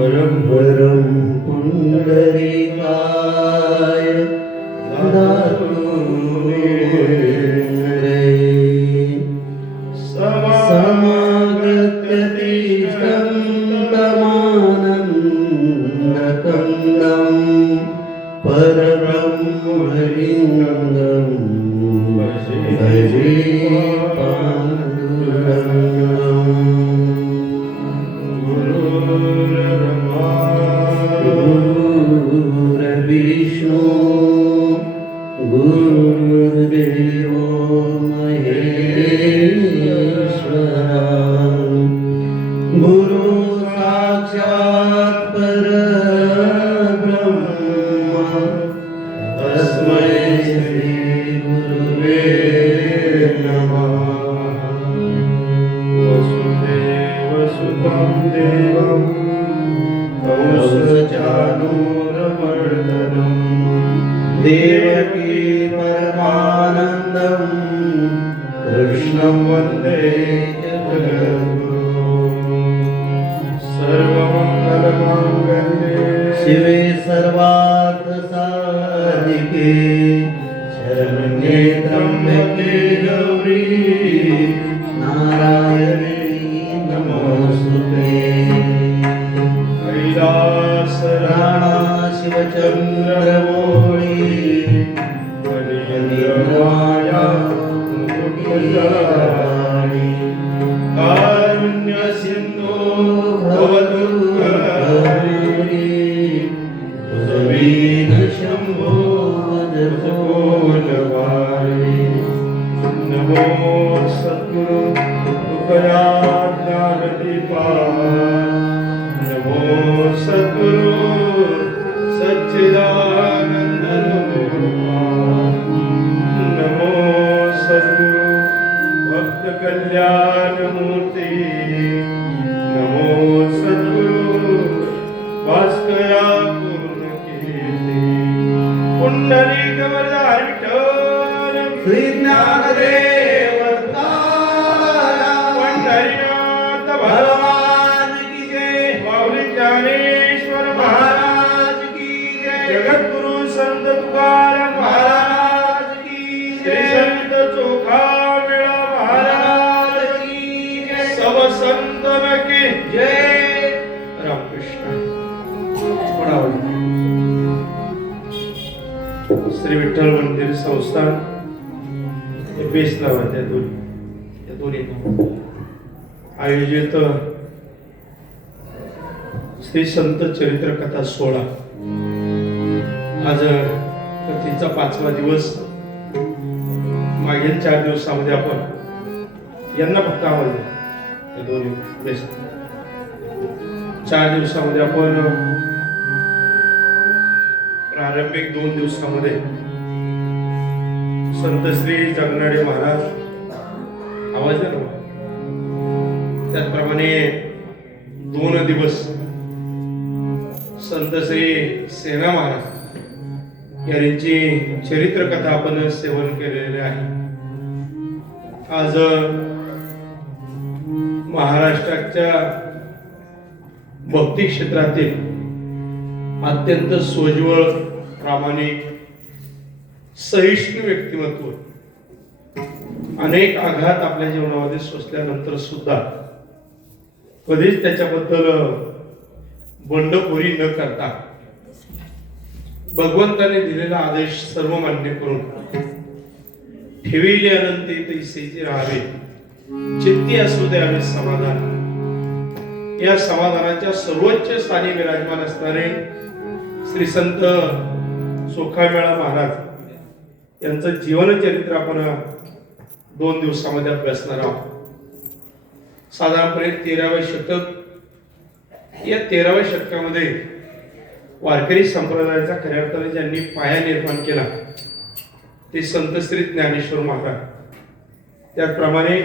वरं पुण्डरीकाय दातुरे समागत्यतिष्ठन्तमानन्दकन्दं परब्रह्मलिङ्गं भजे विष्णु गुरुर्देवो महेश्वरा गुरु साक्षात् परब्रह्म तस्मै श्री गुरुवे नमः। वसुदेवसुतं देवं कंसचाणूरमर्दनं देवकी परमानन्दं कृष्णं वन्दे जगद्गुरुं। सर्वमङ्गलमाङ्गल्ये शिवे सर्वार्थसाधिके शरण्ये त्र्यम्बके गौरी नारायणी नमोस्तुते। राणा शिवचन्द्रमौळी फणीन्द्रमाया मुकुटधराणि कारुण्य सिन्धो भवतु हरि भुजबीन शम्भो जगोलवारि। नमो सद्गुरु कृपया ज्ञानदीपाय नमो सद्गुरु सच्चिदानंद नमो सद्गुरु भक्त कल्याण मूर्ति नमो सद्गुरु भास्करा पूर्ण कीर्ति पुंडलिक वरदान विठ्ठल श्री ज्ञानदेव अवतारा पंढरीनाथ भगवान की जय। माऊली ज्ञानेश्वर महाराज की जय। जगद्गुरु संत तुकाराम महाराज की जय। श्री संत चोखामेळा महाराज की जय। सब संतन की जय। रामकृष्ण। श्री विठ्ठल मंदिर संस्थान बेस नावाच्या दोन्ही आयोजित श्री संत चरित्र कथा सोहळा आज कथेचा 5वा दिवस। मागील 4 दिवसामध्ये आपण यांना फक्त आवाज हे दोन्ही बेस 4 दिवसामध्ये आपण प्रारंभिक 2 दिवसामध्ये संत श्री जगनाडे महाराज आवाज द्या ना। त्याचप्रमाणे 2 दिवस संत श्री सेना महाराज यांची चरित्र कथा आपण सेवन केलेले आहे। आज महाराष्ट्राच्या भक्ती क्षेत्रातील अत्यंत सोज्वळ प्रामाणिक सहिष्णू व्यक्तिमत्व अनेक आघात आपल्या जीवनामध्ये सोसल्यानंतर सुद्धा कधीच त्याच्याबद्दल बंडखोरी न करता भगवंताने दिलेला आदेश सर्व मान्य करून ठेविले अनंत तैसेचे राहावे चित्ती असू द्यावे समाधान। या समाधानाच्या सर्वोच्च स्थानी विराजमान असणारे श्री संत चोखामेळा महाराज यांचं जीवनचरित्र आपण 2 दिवसामध्ये अभ्यासणार आहोत। साधारणपणे 13वे शतक। या 13व्या शतकामध्ये वारकरी संप्रदायाचा खऱ्या अर्थाने ज्यांनी पाया निर्माण केला ते संत श्री ज्ञानेश्वर महाराज। त्याचप्रमाणे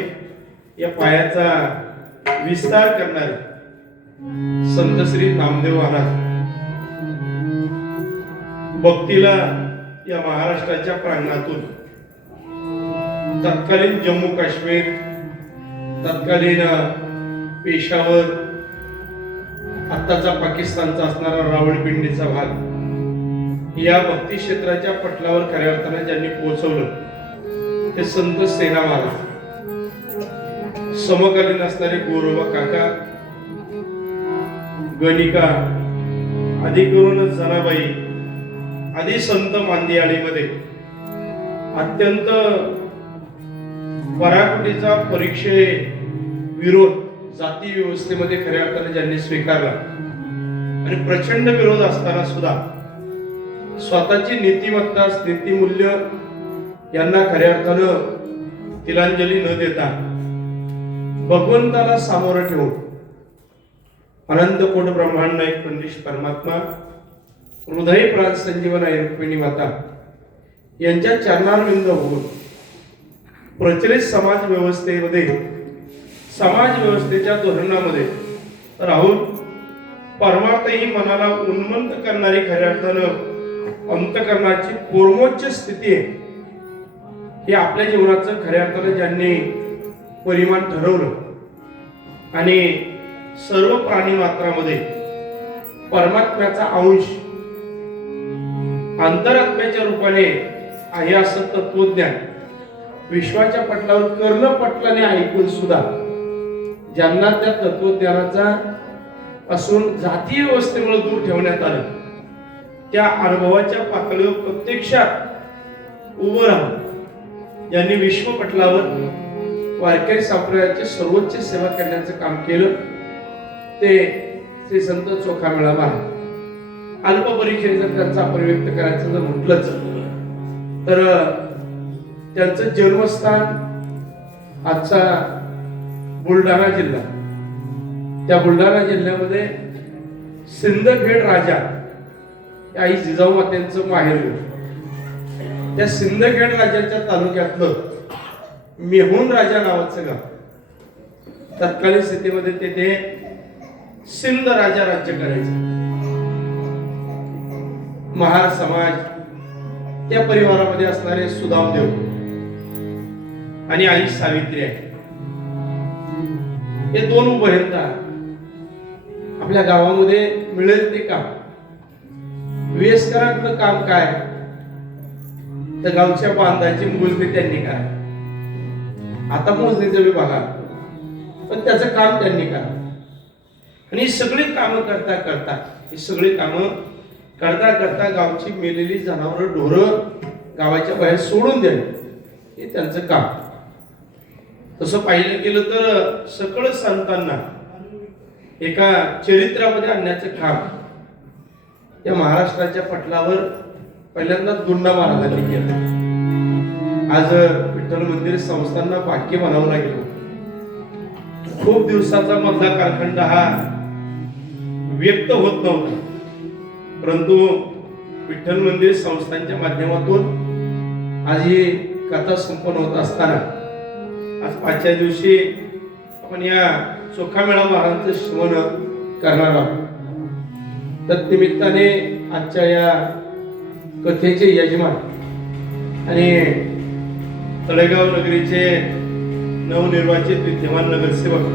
या पायाचा विस्तार करणारे संत श्री नामदेव महाराज भक्तीला या महाराष्ट्राच्या प्रांगणातून तत्कालीन जम्मू काश्मीर, तत्कालीन पेशावर, आत्ताचा पाकिस्तानचा असणारा रावळपिंडीचा भाग, या भक्ती क्षेत्राच्या पटलावर खऱ्या अर्थाने ज्यांनी पोहोचवलं ते संत सेना महाराज, समकालीन असणारे गोरोबा काका, गणिका, आदी करून जनाबाई आदी संत मांदियाळीमध्ये अत्यंत पराकोटीचा परीक्षे विरोध जाती व्यवस्थेमध्ये खऱ्या अर्थाने ज्यांनी स्वीकारला आणि प्रचंड विरोध असताना सुद्धा स्वतःची नीतिमत्ता, नीतिमूल्य यांना खऱ्या अर्थानं तिलांजली न देता भगवंताला सामोरं ठेवून अनंत कोट ब्रह्मांड नायक पंडित परमात्मा, हृदय प्राण संजीवन आई रुक्मिणी माता यांच्या चरणारविंद होऊन प्रचलित समाज व्यवस्थेमध्ये, समाज व्यवस्थेच्या धोरणामध्ये राहून परमार्थ ही मनाला उन्मंत करणारी खऱ्या अर्थानं अंतकरणाची पूर्वोच्च स्थिती आहे. हे आपल्या जीवनाचं खऱ्या अर्थानं ज्यांनी परिमाण ठरवलं आणि सर्व प्राणी मात्रामध्ये परमात्म्याचा अंश अंतरात्म्याच्या रूपाने आहे असं तत्वज्ञान विश्वाच्या पटलावर कर्ण पटलाने ऐकून सुद्धा ज्यांना त्या तत्वज्ञानाचा असून जातीय व्यवस्थेमुळे दूर ठेवण्यात आलं, त्या अनुभवाच्या पातळीवर प्रत्यक्षात उभं राहून ज्यांनी विश्व पटलावर वारकरी संप्रदायाची सर्वोच्च सेवा करण्याचं काम केलं ते श्री संत चोखामेळा महाराज. अल्प परिचय जर त्यांचा आपण व्यक्त करायचं जर म्हटलंच तर त्यांचं जन्मस्थान आजचा बुलढाणा जिल्हा, त्या बुलढाणा जिल्ह्यामध्ये सिंदखेड राजा आई जिजाऊ मातेंचं माहेर, त्या सिंदखेड राजाच्या तालुक्यातलं मेहुण राजा नावाचं गाव. तत्कालीन स्थितीमध्ये तेथे सिंध राजा राज्य करायचं. महार समाज, त्या परिवारामध्ये असणारे सुदामदेव आणि आई सावित्री आहे. हे दोन उभयता आपल्या गावामध्ये मिळेल ते काम, वेस्करांचं काम काय तर गावच्या बांधाची मोजणी त्यांनी काय, आता मोजणीचं बी बघा, पण त्याचं काम त्यांनी करा. आणि ही सगळी कामं करता करता, ही सगळी कामं करता करता गावची मेलेली जनावरं ढोरं गावाच्या बाहेर सोडून द्यावी, हे त्यांचं काम. तसं पाहिलं गेलं तर सकळ संतांना एका चरित्रामध्ये आणण्याचं काम या महाराष्ट्राच्या पटलावर पहिल्यांदा दुंडा महाराजांनी केलं. आज विठ्ठल मंदिर संस्थांना भाग्य म्हणावं लागेल. खूप दिवसाचा मधला कालखंड हा व्यक्त होत नव्हता, परंतु विठ्ठल मंदिर संस्थांच्या माध्यमातून आज ही कथा संपन्न होत असताना आज पाचव्या दिवशी आपण या चोखामेळा महाराजांचं स्मरण करणार आहोत. तत्निमित्ताने आजच्या या कथेचे यजमान आणि तळेगाव नगरीचे नवनिर्वाचित विद्यमान नगरसेवक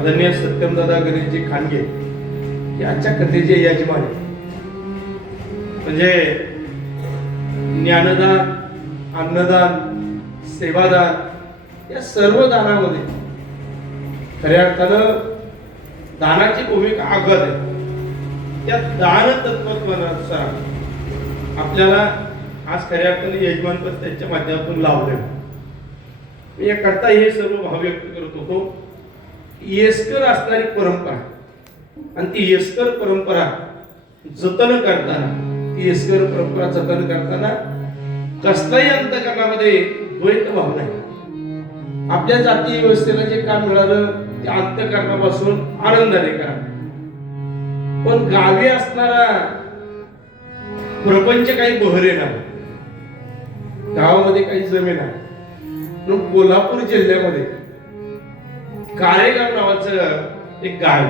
आदरणीय सत्यमदादा गणेशजी खांडगे हे आजच्या कथेचे यजमान. म्हणजे ज्ञानदान, अन्नदान, सेवादान या सर्व दानामध्ये खऱ्या अर्थानं दानाची भूमिका आगत आहे. त्या दान तत्वज्ञानानुसार आपल्याला आज खऱ्या अर्थाने यजमानपद त्यांच्या माध्यमातून लावलं. याकरता हे सर्व भाव व्यक्त करत होतो. येसकर असणारी परंपरा आणि ती येसकर परंपरा जतन करताना, ती येसकर परंपरा जतन करताना कसलाही अंतकरणामध्ये द्वैत भाव नाही. आपल्या जातीय व्यवस्थेला जे काम मिळालं ते अंतकरणापासून आनंदाने करा, पण गावी असणारा प्रपंच काही बहरे नाही, गावामध्ये काही जमीन आहे. म्हणून कोल्हापूर जिल्ह्यामध्ये कारेगाव नावाचं एक गाव,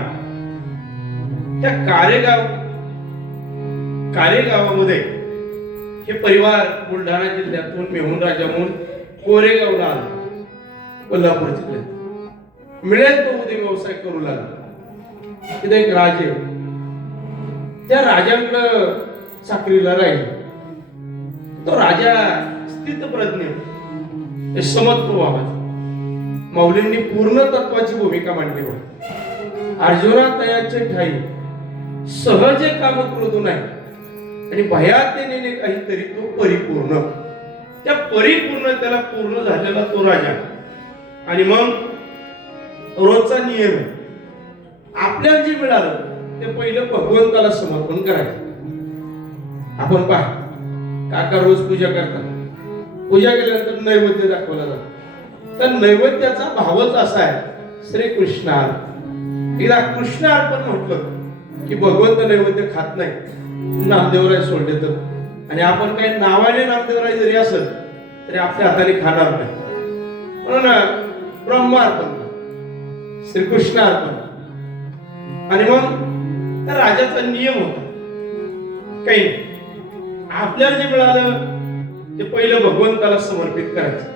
त्या कारेगावामध्ये हे परिवार बुलढाणा जिल्ह्यातून मेहुण राजा म्हणून कोरेगावला आला, कोल्हापूर जिल्ह्यात. मिळेल तो उद्योग व्यवसाय करू लागला. तिथे एक राजे, त्या राजाकडं चाकरीला राहिले. तो राजा स्थितप्रज्ञ, समत्व बाबा. माऊलींनी पूर्ण तत्वाची भूमिका मांडली होती. अर्जुना तयाचे ठाई सहजे काम कृतू नाही आणि भयातेने काहीतरी तो परिपूर्ण. त्या परिपूर्ण त्याला पूर्ण झालेला तो राजा. आणि मग रोजचा नियम आपल्याला जे मिळालं ते पहिलं भगवंताला समर्पण करायचं. आपण पहा, काका रोज पूजा करतात. पूजा केल्यानंतर नैवेद्य दाखवला जातो. तर नैवेद्याचा भावच असा आहे श्रीकृष्णार्पण. एकदा कृष्ण अर्पण म्हटलं की भगवंत नैवेद्य खात नाही, नामदेवराय सोडले तर. आणि आपण काही नावाने नामदेवराय जरी असलं तरी आपल्या हाताने खाणार नाही. म्हणून ब्रह्मार्पण, श्रीकृष्णार्पण. आणि मग त्या राजाचा नियम होता, काही आपल्याला जे मिळालं ते पहिलं भगवंताला समर्पित करायचं.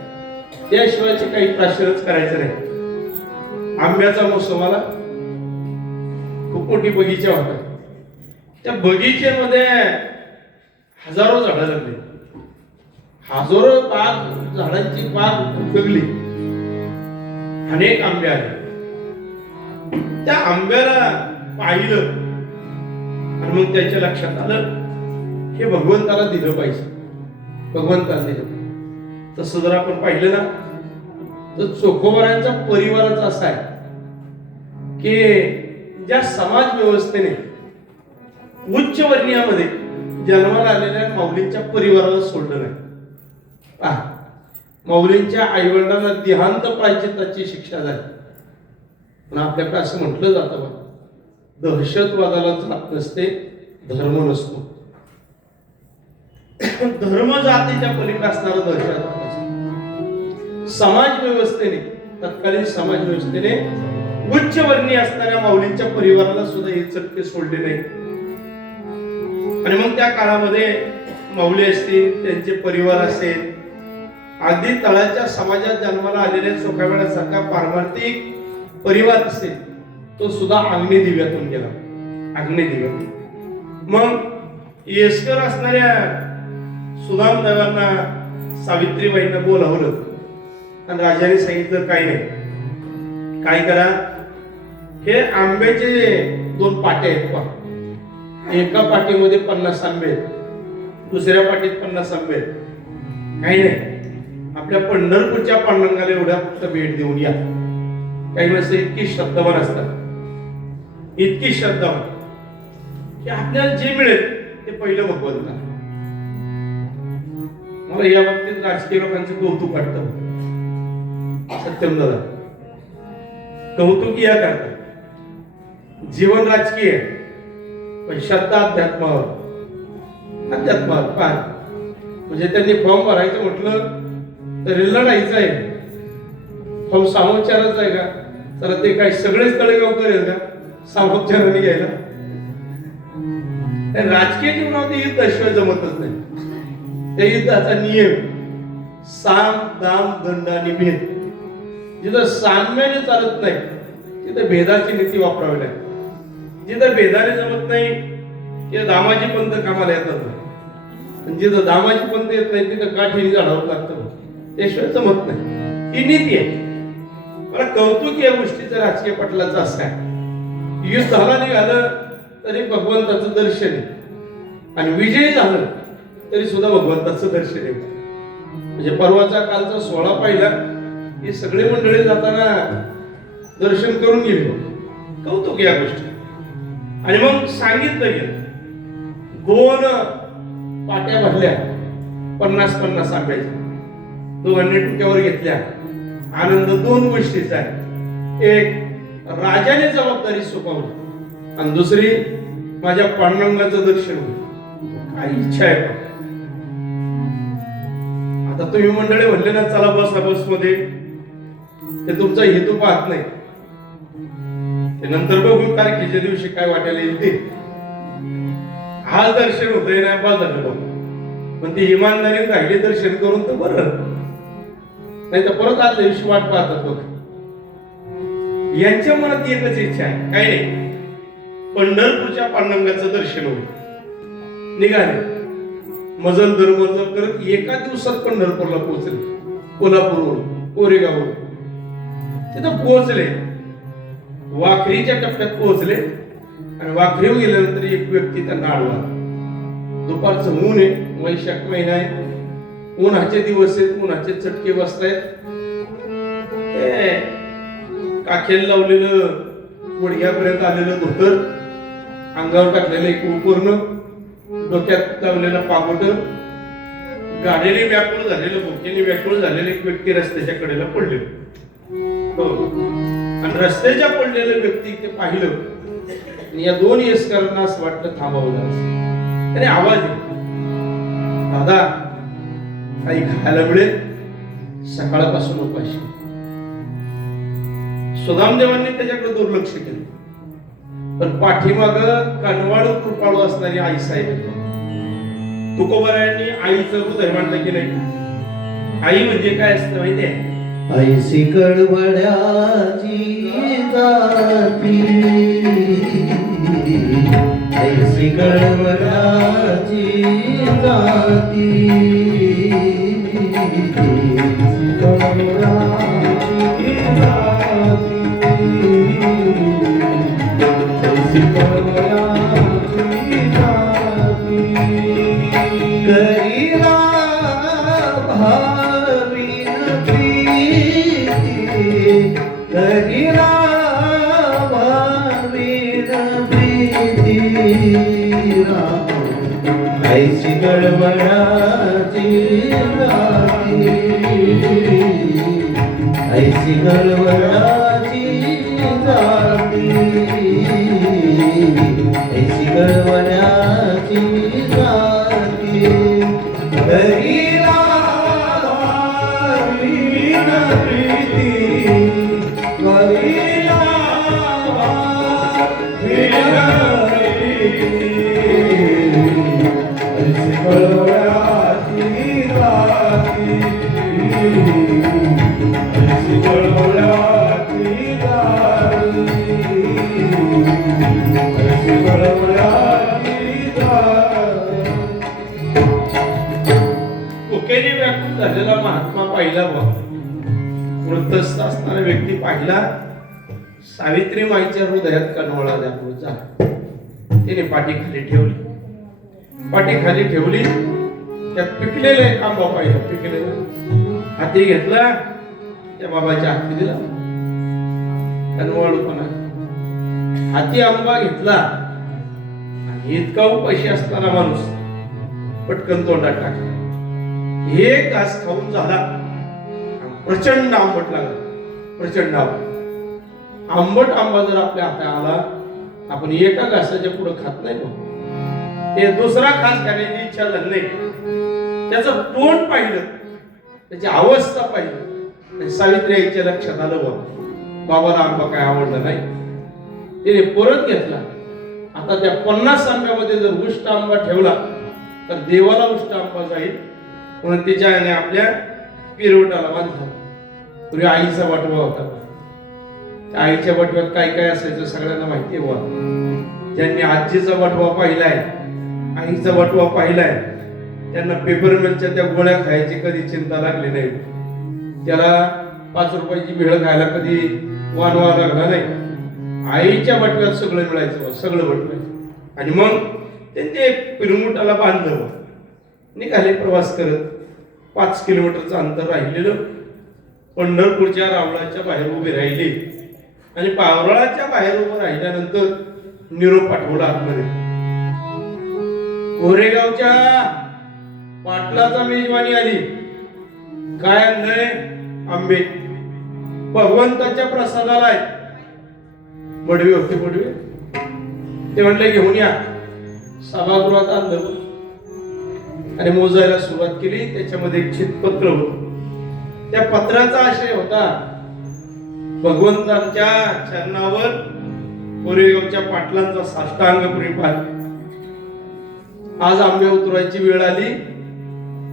त्याशिवायचे काही प्राशरच करायचं नाही. आंब्याचा मोसमाला खूप मोठी बगीचा होता. त्या बगीचेमध्ये हजारो झाडं लागली. हजारो बाग, झाडांची बाग उगवली. अनेक आंबे आले. त्या आंब्याला पाहिलं आणि मग त्याच्या लक्षात आलं हे भगवंताला दिलं पाहिजे, भगवंताला दिलं. तसं जर आपण पाहिलं ना तर चोखोबारांचा परिवारच असा आहे की ज्या समाज व्यवस्थेने उच्च वर्णीयामध्ये जन्माला आलेल्या माऊलींच्या परिवाराला सोडलं नाही. माऊलींच्या आईवडिलांना देहांत प्रायश्चित्ताची शिक्षा झाली. पण आपल्याकडे असं म्हटलं जातं बा, दहशतवादाला जात नसते, धर्म नसतो. धर्म जातीच्या पलीकडे असणारा दहशतवाद असतो. समाज व्यवस्थेने, तत्कालीन समाज व्यवस्थेने उच्च वर्णीय असणाऱ्या माऊलींच्या परिवाराला सुद्धा हे चटके सोडले नाही. आणि मग त्या काळामध्ये माऊली असतील, त्यांचे परिवार असेल, अगदी तळाच्या समाजात जन्माला आलेल्या सोखावेळासारखा पारमार्थिक परिवार असेल, तो सुद्धा अग्निदिव्यातून गेला. अग्निदिव्यातून. मग येसकर असणाऱ्या सुदामदेवांना सावित्रीबाईंना बोलावलं आणि राजाने सांगितलं काही नाही, काय करा, हे आंब्याचे 2 पाटे आहेत पहा. एका पाटीमध्ये 50 आंबे आहेत, दुसऱ्या पाटीत 50 आंबे आहेत. काही नाही, आपल्या पंढरपूरच्या पांडुरंगाला एवढ्या फक्त भेट देऊन या. काही माणसं इतकी श्रद्धावान असतात, इतकी श्रद्धावान की आपल्याला जे मिळेल ते पहिलं भगवंताला. मला या बाबतीत राजकीय लोकांचं कौतुक वाटतं. सत्यम दादा कौतुक या करतात. जीवन राजकीय आहे पण श्रद्धा अध्यात्मावर. अध्यात्मावर पार म्हणजे त्यांनी फॉर्म भरायचं म्हटलं तर लढायचं आहे. फॉर्म सामोपचाराचा आहे का? तर ते काय सगळेच तळेगाव करेल का सामोपचाराने घ्यायला? राजकीय जीवनामध्ये युद्धाशिवाय जमतच नाही. त्या युद्धाचा नियम साम दाम दंड आणि भेद. जिथं साम्याने चालत नाही तिथं भेदाची नीती वापरावी लागते. जिथं भेदाने जमत नाही तिथं दामाची पंथ कामाला येतात. जिथं दामाची पंथ येत नाही तिथं काठीने जाणावं लागतं. त्याशिवाय जमत नाही. ही नीती आहे. मला कौतुक या गोष्टीचं राजकीय पटलाचं असं आहे. युद्ध झाला निघालं तरी भगवंताचं दर्शन आहे आणि विजयी झालं तरी सुद्धा भगवंताचं दर्शन आहे. म्हणजे परवाचा कालचा 16 पाहिला हे सगळे मंडळी जाताना दर्शन करून गेले. कौतुक या गोष्टी. आणि मग सांगितलं गेलं 2 पाट्या भरल्या 50-50 आंब्याच्या. दोघांनी डोक्यावर घेतल्या. आनंद 2 गोष्टीचा आहे. एक राजाने जबाबदारी सोपवली आणि दुसरी माझ्या पांडुरंगाचं दर्शन होईल. काय इच्छा आहे. आता तुम्ही मंडळी म्हणले ना चला बसा बसमध्ये, ते तुमचा हेतू पाहत नाही. ते नंतर बघू तारखेच्या दिवशी काय वाटायला येईल ते. आज दर्शन होतंय ना बस झालं बघ. पण ते इमानदारीने राहिले दर्शन करून तर बरं, नाही तर परत आज दिवशी वाट पाहतात बघ. यांच्या मनात एकच इच्छा आहे, काय नाही, पंढरपूरच्या पांडुरंगाचं दर्शन होईल. निघाले मजल दरमजल करत एका दिवसात पंढरपूरला पोहोचले. कोल्हापूरवरून, कोरेगाववरून तिथं पोहोचले. वाखरीच्या टप्प्यात पोहोचले आणि वाखरीवर गेल्यानंतर एक व्यक्ती त्यांना आडवा. दुपारचं ऊन आहे, वैशाख महिना आहे, उन्हाचे दिवस आहेत, उन्हाचे चटके बसतायत. काखेल लावलेलं गुडघ्यापर्यंत आलेलं धोतर, अंगावर टाकलेलं एक उपर्ण, डोक्यात लावलेलं पागोट, गाडीने व्याकुळ झालेलं, भुकेने व्याकुळ झालेलं एक व्यक्ती रस्त्याच्या कडेला पडले. हो, आणि रस्त्याच्या पडलेलं व्यक्ती ते पाहिलं आणि या दोन येसकरांना असं वाटलं थांबवलं. आणि आवाज येतो, दादा काही खायला मिळेल? सकाळपासून उपाशी. सुदामदेवांनी त्याच्याकडे दुर्लक्ष केलं, पण पाठीमाग कनवाळू कृपाळू असणारी आई साहेब, तुकोबारायांनी आईचं हृदय मांडलं की नाही. आई म्हणजे काय असतं माहितीये? ऐसी कळवळ्याची जाती, ऐसी कळवळ्याची जाती, करीला भावी करीला भावी ऐसी गडबडाची जाती, ऐसी गडबडाची जाती, ऐसी गडबडाची जाती, करीला भावी प्रीती, करीला भावी भुकेने व्याकुळ झालेला महात्मा पाहिला, वृद्धस्थ असणारा व्यक्ती पाहिला. सावित्री माईच्या हृदयात कनवळा व्याकुळ झाला. तिने पाठी खाली ठेवली, पाठी खाली ठेवली. त्यात पिकलेलं एक आंबा पाहिला, पिकलेला हाती घेतला, त्या बाबाच्या हाती दिला. कनवळूपणा, हाती आंबा घेतला आणि इतका उपाशी असताना माणूस पटकन तोंडात टाकला. एक घास खाऊन झाला, प्रचंड आंबट लागला, प्रचंड आंबट आंबा जर आपल्या हातात आला, आपण एका घासाच्या पुढे खात नाही. ते दुसरा घास खाण्याची इच्छा झाली नाही. त्याचं तोंड पाहिलं, त्याची अवस्था पाहिली. सावित्री आईच्या लक्षात आलं, बाबाला आंबा काय आवडला नाही. तिने परत घेतला. आता त्या 50 आंब्यामध्ये जर उष्ट आंबा ठेवला तर देवाला उष्ट आंबा जाईल, म्हणून तिच्या आईने आपल्या पिरवटाला बांधला. पूर्वी आईचा वाटवा होता. त्या आईच्या वाटव्यात काय काय असायचं सगळ्यांना माहिती आहे. ज्यांनी आजीचा वाटवा पाहिलाय, आईचा वाटवा पाहिलाय, त्यांना पेपर मिलच्या त्या गोळ्या खायची कधी चिंता लागली नाही. त्याला 5 रुपयाची भेळ खायला कधी वानवा लागला नाही. आईच्या वाटव्यात सगळं मिळायचं, सगळं भेटायचं. आणि मग ते पिरमुटाला बांधलं, निघाले प्रवास करत. 5 किलोमीटरचं अंतर राहिलेलं. पंढरपूरच्या रावळाच्या बाहेर उभे राहिले आणि पावराळाच्या बाहेर उभं राहिल्यानंतर निरोप पाठवला आतमध्ये. कोरेगावच्या पाटलाचा मेजवानी आली. काय आणलंय? आंबे. भगवंताच्या प्रसादाला आहे. बडवे होते, बडवे. ते म्हणले घेऊन या. सभागृहात आणलं आणि मोजायला सुरुवात केली. त्याच्यामध्ये एक चितपत्र होतं. त्या पत्राचा आशय होता, भगवंतांच्या चरणावर कोरेगावच्या पाटलांचा साष्टांग प्रेमात. आज आंबे उतरवायची वेळ आली.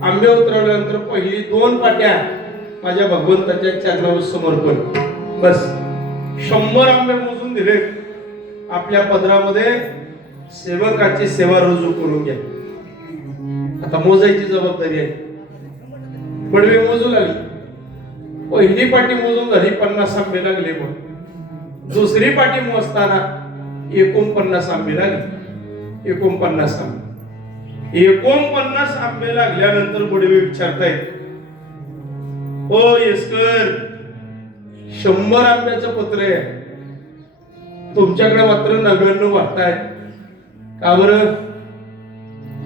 आंबे उतरवल्यानंतर पहिली 2 पाट्या माझ्या भगवंताच्या चरणावर समर्पण. बस 100 आंबे मोजून दिले, आपल्या पदरामध्ये सेवकाची सेवा रुजू करून घ्या. आता मोजायची जबाबदारी आहे. बडवे मोजू लागली. पहिली पाटी मोजून झाली, 50 आंबे लागले. मग दुसरी पाटी मोजताना 49 आंबे लागले. 49 आंबे लागल्यानंतर बडवे विचारतायत, ओ येसकर, 100 आंब्याचं पत्र आहे, तुमच्याकडे मात्र 99 वाटताय का बरं?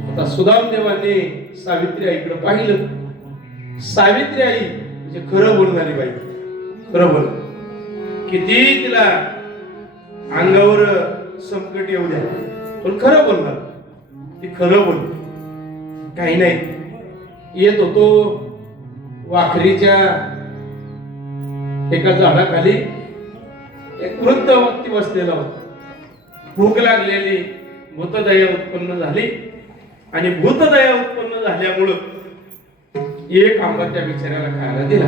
आता सुदामदेवाने सावित्री आईकडे पाहिलं. सावित्री आई म्हणजे खरं बोलणारी बाई, खरं बोल. किती तिला अंगावर संकट येऊ द्या, पण खरं बोलणार. ती खरं बोल. काही नाही, येत होतो वाखरीच्या एका झाडाखाली एक वृद्ध व्यक्ती बसलेला होता. भूक लागलेली, भूतदया उत्पन्न झाली आणि भूतदया उत्पन्न झाल्यामुळं एक आंबा त्या बिचाऱ्याला खायला दिला.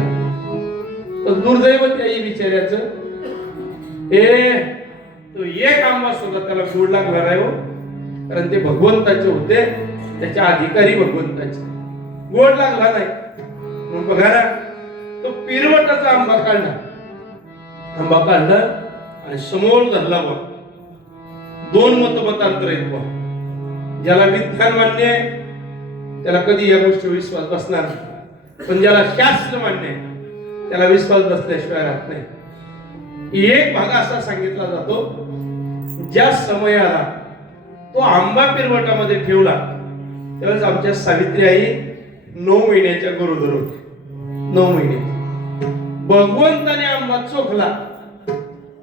पण दुर्दैव त्याही बिचाऱ्याचं, तो एक आंबा सुद्धा त्याला गोड लागला नाही हो, कारण ते भगवंताचे होते, त्याच्या अधिकारी भगवंताचे. गोड लागला नाही. मग बघा ना, तो पिरवटाचा आंबा काढला आणि समोर धरला. बघ, 2 मतमतांतर आहेत. बघ, ज्याला विज्ञान मान्य आहे त्याला कधी या गोष्टी विश्वास बसणार नाही, पण ज्याला शास्त्र मान्य आहे त्याला विश्वास बसल्याशिवाय राहत नाही. एक भाग असा सांगितला जातो, ज्या समयाला तो आंबा पिरवटामध्ये ठेवला त्यावेळेस आमच्या सावित्री आई 9 महिन्याच्या गरोदर होती. 9 महिने. भगवंताने आंबा चोखला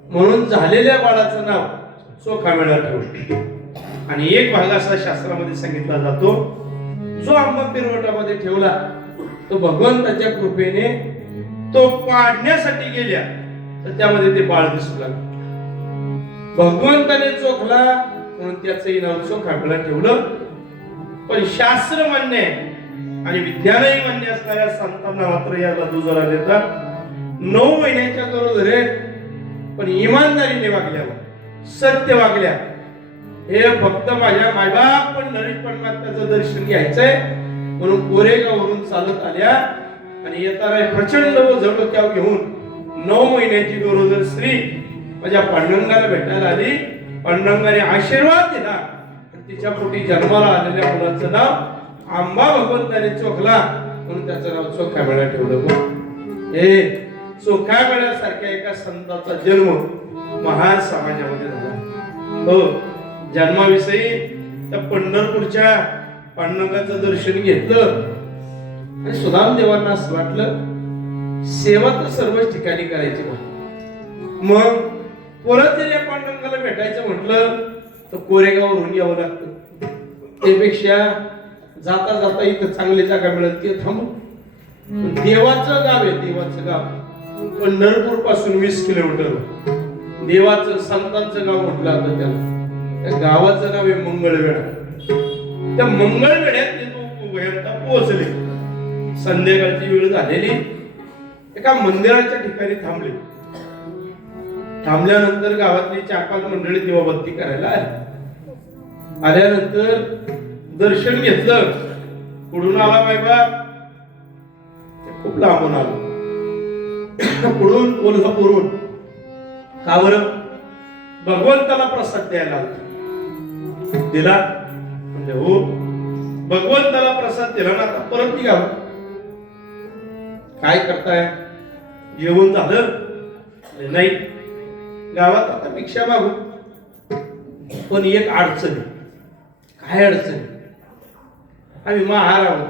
म्हणून झालेल्या बाळाचं नाव चोखामेळा ठेवलं. आणि एक भाग असा शास्त्रामध्ये सांगितला जातो, जो आंबा पिरवटामध्ये ठेवला तो भगवंताच्या कृपेने तो पाडण्यासाठी गेल्या तर त्यामध्ये ते बाळ दिसू लागलं. भगवंताने चोखला म्हणून त्याचंही नाव चोखामेळा ठेवलं. पण शास्त्र मान्य आहे आणि विज्ञानही मान्य असणाऱ्या संतांना मात्र याला दुजोरा देतात. 9 महिन्याच्या गरोदर आहेत, पण इमानदारीने वागल्यावर, सत्य वागल्या. हे फक्त माझ्या मायबाप पण नरेश परमात्म्याचं दर्शन घ्यायचंय म्हणून कोरेगाववरून चालत आल्या आणि येताना प्रचंड जडोक्याव घेऊन 9 महिन्याची गरोदर स्त्री माझ्या पांडुरंगाला भेटायला आली. पांडुरंगाने आशीर्वाद दिला. तिच्या पोटी जन्माला आलेल्या मुलाचं नाव आंबा भगवंताने चोखला म्हणून त्याचं नाव चोखामेळा ठेवलं. हे चोखामेळ्यासारख्या एका संताचा जन्म महान समाजामध्ये झाला. हो, जन्माविषयी त्या पंढरपूरच्या पांडुरंगाचं दर्शन घेतलं आणि सुदामदेवांना असं वाटलं सेवा तर सर्वच ठिकाणी करायची. मग परत जर या पांडुरंगाला भेटायचं म्हटलं तर कोरेगाववरून यावं लागतं. त्यापेक्षा जाता जाता इथं चांगली जागा मिळत ते थांबू. देवाचं गाव आहे, देवाचं गाव पंढरपूर पासून 20 किलोमीटर. देवाचं संतांचं गाव म्हटलं जातं त्याला. त्या गावाचं नाव आहे मंगळवेढा. त्या मंगळवेढ्यात ते पोहोचले. संध्याकाळची वेळ झालेली. एका मंदिराच्या ठिकाणी थांबले. थांबल्यानंतर गावातली 4-5 मंडळी दिवाबत्ती करायला आली. आल्यानंतर दर्शन घेतलं. कुठून आला बायबा? खूप लांबून आलो. पुढून कोल्हापूरहून. का बरं? भगवंताला प्रसाद द्यायला दिला. म्हणजे हो, भगवंताला प्रसाद दिला ना, आता परत निघालो. काय करताय? जेवण झालं? नाही. गावात आता भिक्षा मागू. पण एक अडचण. काय अडचण? आम्ही महार आहोत.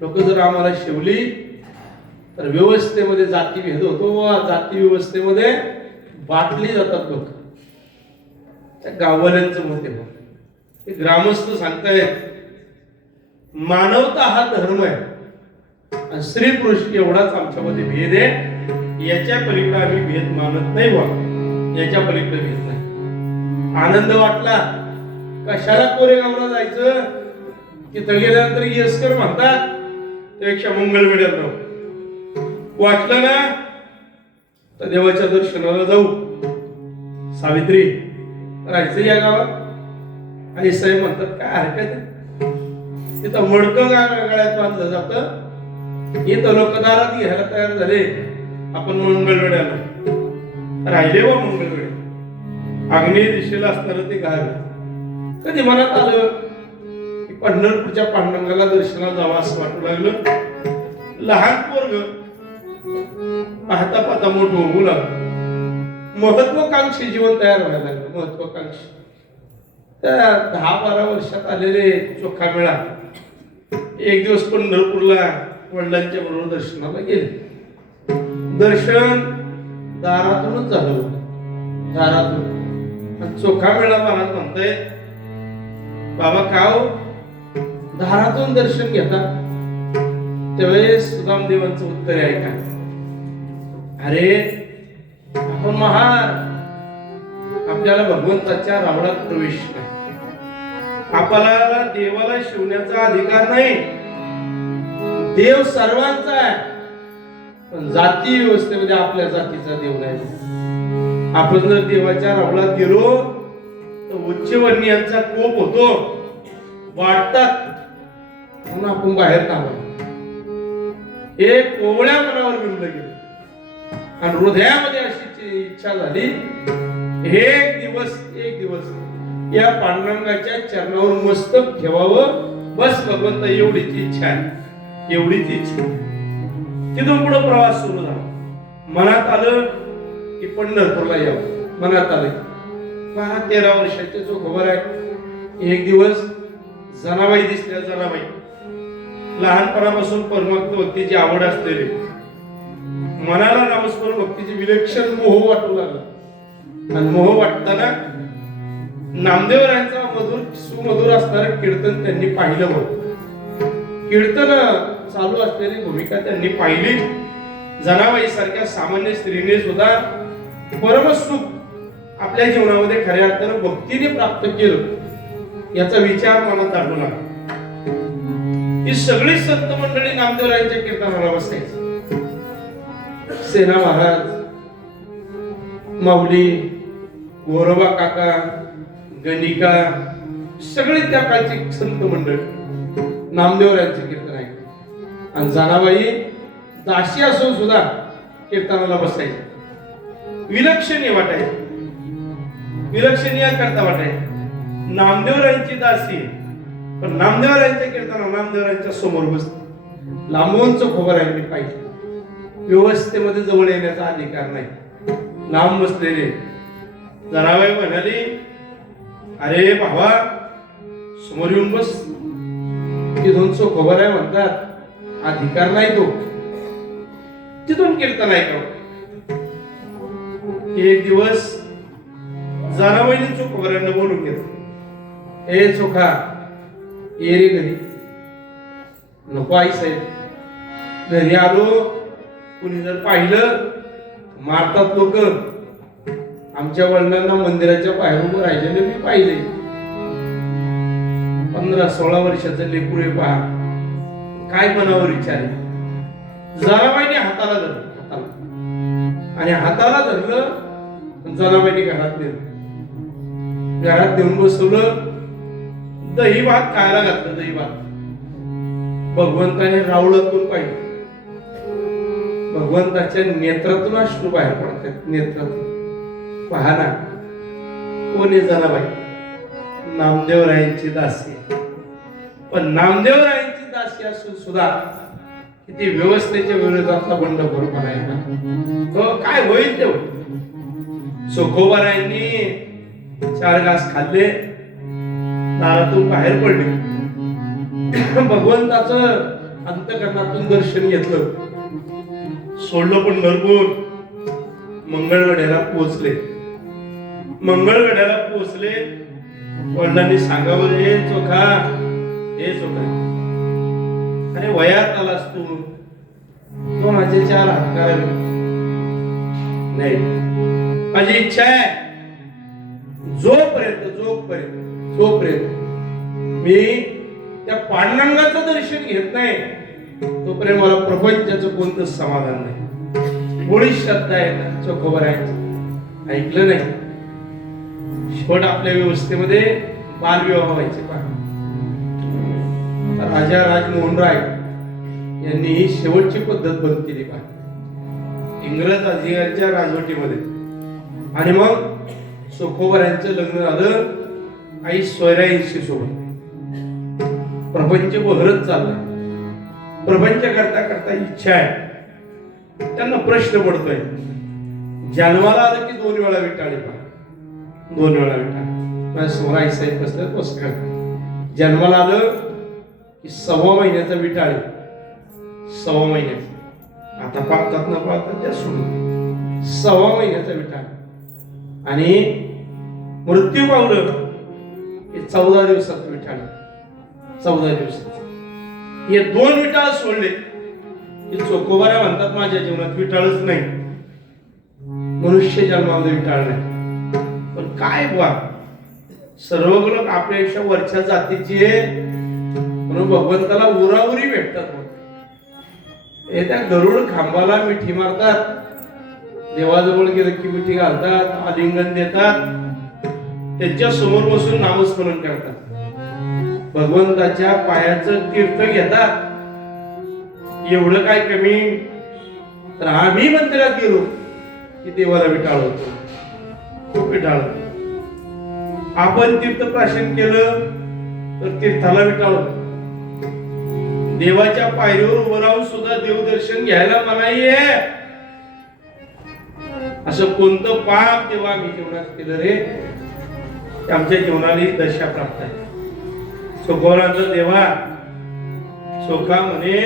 लोक जर आम्हाला शिवली तर व्यवस्थेमध्ये जातीभेद होतो. जाती व्यवस्थेमध्ये बाटली जातात लोक. त्या गाववाल्यांचं मत आहे. ते ग्रामस्थ सांगतायत मानवता हा धर्म आहे आणि स्त्री पुरुष एवढाच आमच्यामध्ये भेद आहे. याच्या पलीकडे आम्ही भेद मानत नाही. याच्या पलीकडे भेद नाही. आनंद वाटला. कशाला कोरेगावला जायचं? तिथं गेल्यानंतर येसकर म्हणतात त्यापेक्षा मंगळवेढ्यात राहू. वाटलं ना तर देवाच्या दर्शनाला जाऊ. सावित्री, राहायचं या गावात? आई साहेब म्हणतात काय हरकत आहे, तिथं मडकं गळ्यात बांधलं जातं, इथं लोक दारात घ्यायला तयार झाले. आपण मंगळवेढ्याला राहिले व मंगळवेढे आग्नेय दिशेला असणारं ते गाव. कधी मनात आलं की पंढरपूरच्या पांडुरंगाला दर्शनाला जावं असं वाटू लागलं. लहान पोरग पाहता पाहता मोठं होऊ लागलं. महत्वाकांक्षी जीवन तयार व्हायला लागलं. महत्वाकांक्षी त्या 10-12 वर्षात आलेले चोखा मेळा एक दिवस पंढरपूरला वडिलांच्या बरोबर दर्शनाला गेले. दर्शन दारातूनच झालं होतं, दारातून. चोखा मेळा महाराज म्हणताय, बाबा का हो दारातून दर्शन घेता? त्यावेळेस सुदामदेवांचं उत्तर आहे का, अरे आपण महान, आपल्याला भगवंताच्या रावणात प्रवेश नाही, आपल्याला देवाला शिवण्याचा अधिकार नाही. देव सर्वांचा आहे, पण जाती व्यवस्थेमध्ये आपल्या जातीचा देव नाही. आपण जर देवाच्या रावणात गेलो तर उच्चवर्णीयांचा कोप होतो, वाटतात, म्हणून आपण बाहेर थांबलो. हे कोवळ्या मनावर विणलं गेलं आणि हृदयामध्ये अशी इच्छा झाली, एक दिवस या पांडुरंगाच्या चरणावर मस्तक ठेवावं, बस भगवंत एवढीच इच्छा आहे, एवढीच इच्छा. तिथून पुढे प्रवास सुरू झाला. मनात आलं की पंढरपूरला यावं, मनात आलं. 12-13 वर्षाचे जो खबर आहे, एक दिवस जनाबाई दिसल्या. जनाबाई लहानपणापासून परमभक्त भक्तीची आवड असलेली, मनाला नामस्मरण भक्तीची विलक्षण मोह वाटू लागला. आणि मोह वाटताना नामदेवरायांचा सुमधुर असणारं कीर्तन त्यांनी पाहिलं होतं. कीर्तन चालू असलेली भूमिका त्यांनी पाहिली. जनाबाई सारख्या सामान्य स्त्रीने सुद्धा परमसुख आपल्या जीवनामध्ये खऱ्या अर्थानं भक्तीने प्राप्त केलं, याचा विचार मनात आढळून आला. ही सगळी संत मंडळी नामदेवरायांच्या कीर्तनाला बसायची. सेना महाराज, माऊली, गोरोबा काका, गणिका, सगळी त्या काळची संत मंडळी नामदेवरायांचे कीर्तन आहे. आणि जनाबाई दासी असून सुद्धा कीर्तनाला बसायची. विलक्षणीय वाटायची. विलक्षणीय करता वाटायची. नामदेवरायांची दासी, पण नामदेवरायांच्या कीर्तनाला नामदेवरायांच्या समोर बसते. लांबूनच खबर आहे मी पाहिजे. व्यवस्थेमध्ये जवळ येण्याचा अधिकार नाही. लांब बसलेले जनाबाई म्हणाली, अरे भावा समोर येऊन बस. तिथून खबर आहे म्हणतात, अधिकार नाही तो. तिथून कीर्तन ऐकावं. एक दिवस जनाबाईने चोखोबऱ्यांना बोलून घेतलं. ए चोखा, ये रे घरी. नको आई साहेब, घरी आलो कुणी जर पाहिलं मारतात लोक. आमच्या वडिलांना मंदिराच्या बाहेर उभं राहिलेले मी पाहिले. 15-16 वर्षाचं लेकरू आहे पहा, काय मनावर विचार आहे. जनाबाईने हाताला धरलं, आणि हाताला धरलं. जनाबाईने घरात नेलं. घरात नेऊन बसवलं. दही भात खायला घातलं. दही भात भगवंताने रावळातून पाहिजे. भगवंताच्या नेत्रातून अश्रू बाहेर पडतात. नेत्रातून पहा ना, कोणी जनाबाई नामदेवरायांची दासी. पण नामदेवरायांची दासी असून सुद्धा किती व्यवस्थेच्या विरोधातला बंडखोरपणा आहे ना. तो काय होईल ते होईल. चोखोबारायांनी 4 घास खाल्ले, दारातून बाहेर पडले. भगवंताचं अंतःकरणातून दर्शन घेतलं. सोडलं पंढरपूर. मंगळवेढ्याला पोहोचले. मंगळवेढ्याला पोहोचले. वडिलांनी सांगावं, हे चोखा, हे चोखा, अरे वयात आलास तू, तो माझे 4 हात करायला नाही. माझी इच्छा आहे, जोपर्यंत मी त्या पांडुरंगाचं दर्शन घेत नाही तोपर्यंत मला प्रपंचाचं कोणतं समाधान नाही. थोडी श्रद्धा आहे ना चोखोबरायचं ऐकलं नाही. शेवट आपल्या व्यवस्थेमध्ये बालविवाह व्हायचे पहा. राजा राजमोहन राय यांनी ही शेवटची पद्धत बंद केली पहा इंग्रज अधिकाऱ्यांच्या राजवटीमध्ये. आणि मग चोखोबरायांचं लग्न झालं आई सोयराईंशी सोबत. प्रपंच बहरत चालला. प्रपंच करता करता इच्छा आहे. त्यांना प्रश्न पडतोय जन्माला आलं की 2 वेळा विटाळे पहा 2 वेळा विटाळे. माझ्या समोर आई साहेब बसतात पुस्तकात. जन्माला आलं की 1.25 महिन्याचा विटाळे 1.25 महिन्याचा. आता पाळतात न पाळतात त्या सोडून 1.25 महिन्याचा विटाळे. आणि मृत्यू पावलं की 14 दिवसात विटाळे 14 दिवसात. हे 2 विटाळ सोडले की चोखोबाऱ्या म्हणतात माझ्या जीवनात विटाळच नाही. मनुष्य जन्मामध्ये विटाळ नाही. पण काय बुवा सर्व लोक आपल्यापेक्षा वरच्या जातीची आहे म्हणून भगवंताला उराउरी भेटतात. हे त्या गरुड खांबाला मिठी मारतात. देवाजवळ गेलं की मिठी घालतात आलिंगन देतात. त्यांच्या समोर बसून नामस्मरण करतात. भगवंताच्या पायाचं तीर्थ घेतात. एवढं काय कमी तर आम्ही मंदिरात गेलो की देवाला विटाळ होतो. खूप विटाळ. आपण तीर्थप्राशन केलं तर तीर्थाला विटाळ होतो. देवाच्या पायरीवर उभं राहून सुद्धा देवदर्शन घ्यायला मनाई आहे. असं कोणतं पाप देवा आम्ही जीवनात केलं रे की आमच्या जीवनाला दशा प्राप्त आहे. चोखोबरांचा देवा चोखा म्हणे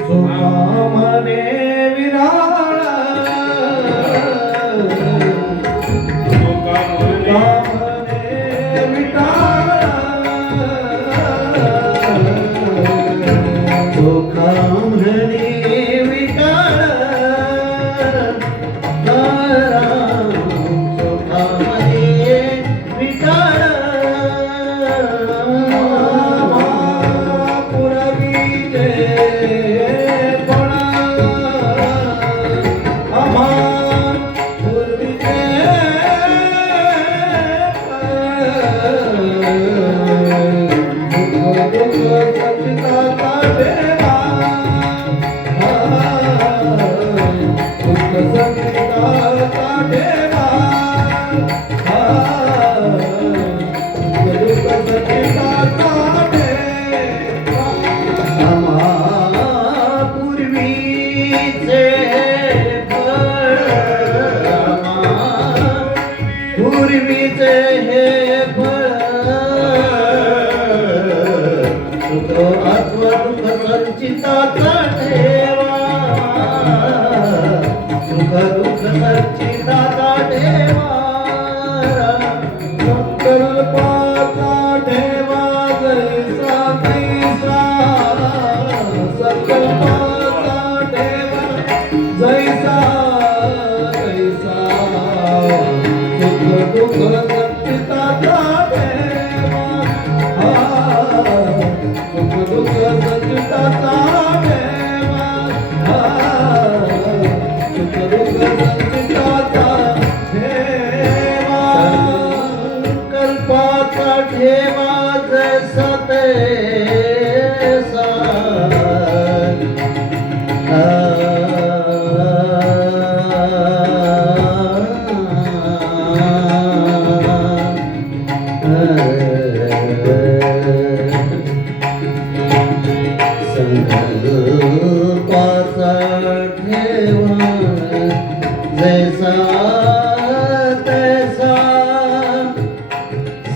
म्हणे विराळ चोखा म्हणे विटाळ चोखा म्हणे विटाळ चोखा म्हणे विटाळ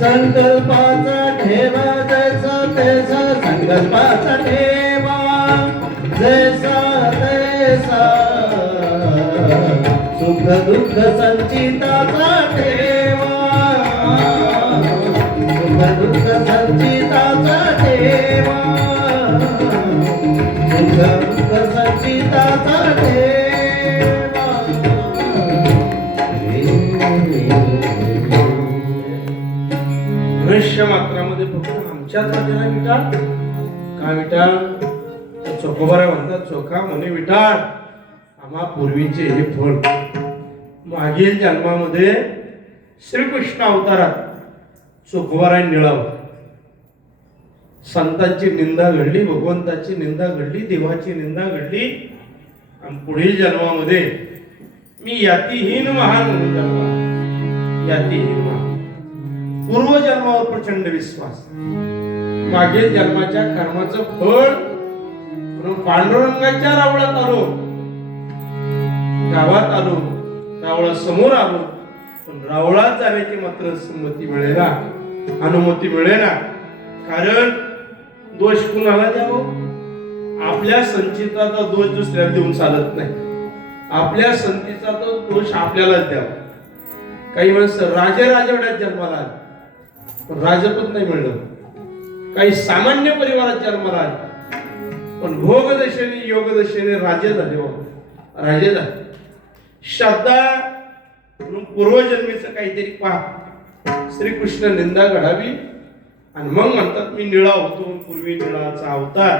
संकल्पाचा ठेवा जैसा तैसा संकल्पाचा ठेवा जैसा तैसा सुख दुःख संचिताचा ठेवा सुख दुःख संचिताचा ठेवा सुख दुःख संचिताचा ठेवा मनुष्य मात्रामध्ये फक्त आमच्याच राजाला विटाळ का विटाळ चोखोबारा म्हणतात चोखा म्हणे विटाळ आम्हा पूर्वीचे हे फळ मागील जन्मामध्ये श्रीकृष्ण अवतारात चोखवाराने निळावं. संतांची निंदा घडली, भगवंताची निंदा घडली, देवाची निंदा घडली आणि पुढील जन्मामध्ये मी यातीहीन महान म्हणून जन्माला. यातीहीन महान. पूर्वजन्मावर प्रचंड विश्वास. मागील जन्माच्या कर्माचं फळ म्हणून पांडुरंगाच्या रावळात आलो, गावात आलो, रावळा समोर आलो, पण रावळात जाण्याची मात्र संमती मिळेना, अनुमती मिळेना. कारण दोष कुणाला द्यावं? आपल्या संचिताचा दोष दुसऱ्याला देऊन चालत नाही. आपल्या संतीचा तो दोष आपल्यालाच द्यावा. काही वेळेस राजेवाड्यात जन्माला आले पण राजपद नाही मिळलं. काही सामान्य परिवारात जन्माला आले पण भोगदशेने योगदशेने राजे झाले. राजे झाले. श्रद्धा म्हणून पूर्वजन्मीचं काहीतरी पहा. श्रीकृष्ण निंदा घडावी आणि मग म्हणतात मी निळा होतो. पूर्वी निळाचा अवतार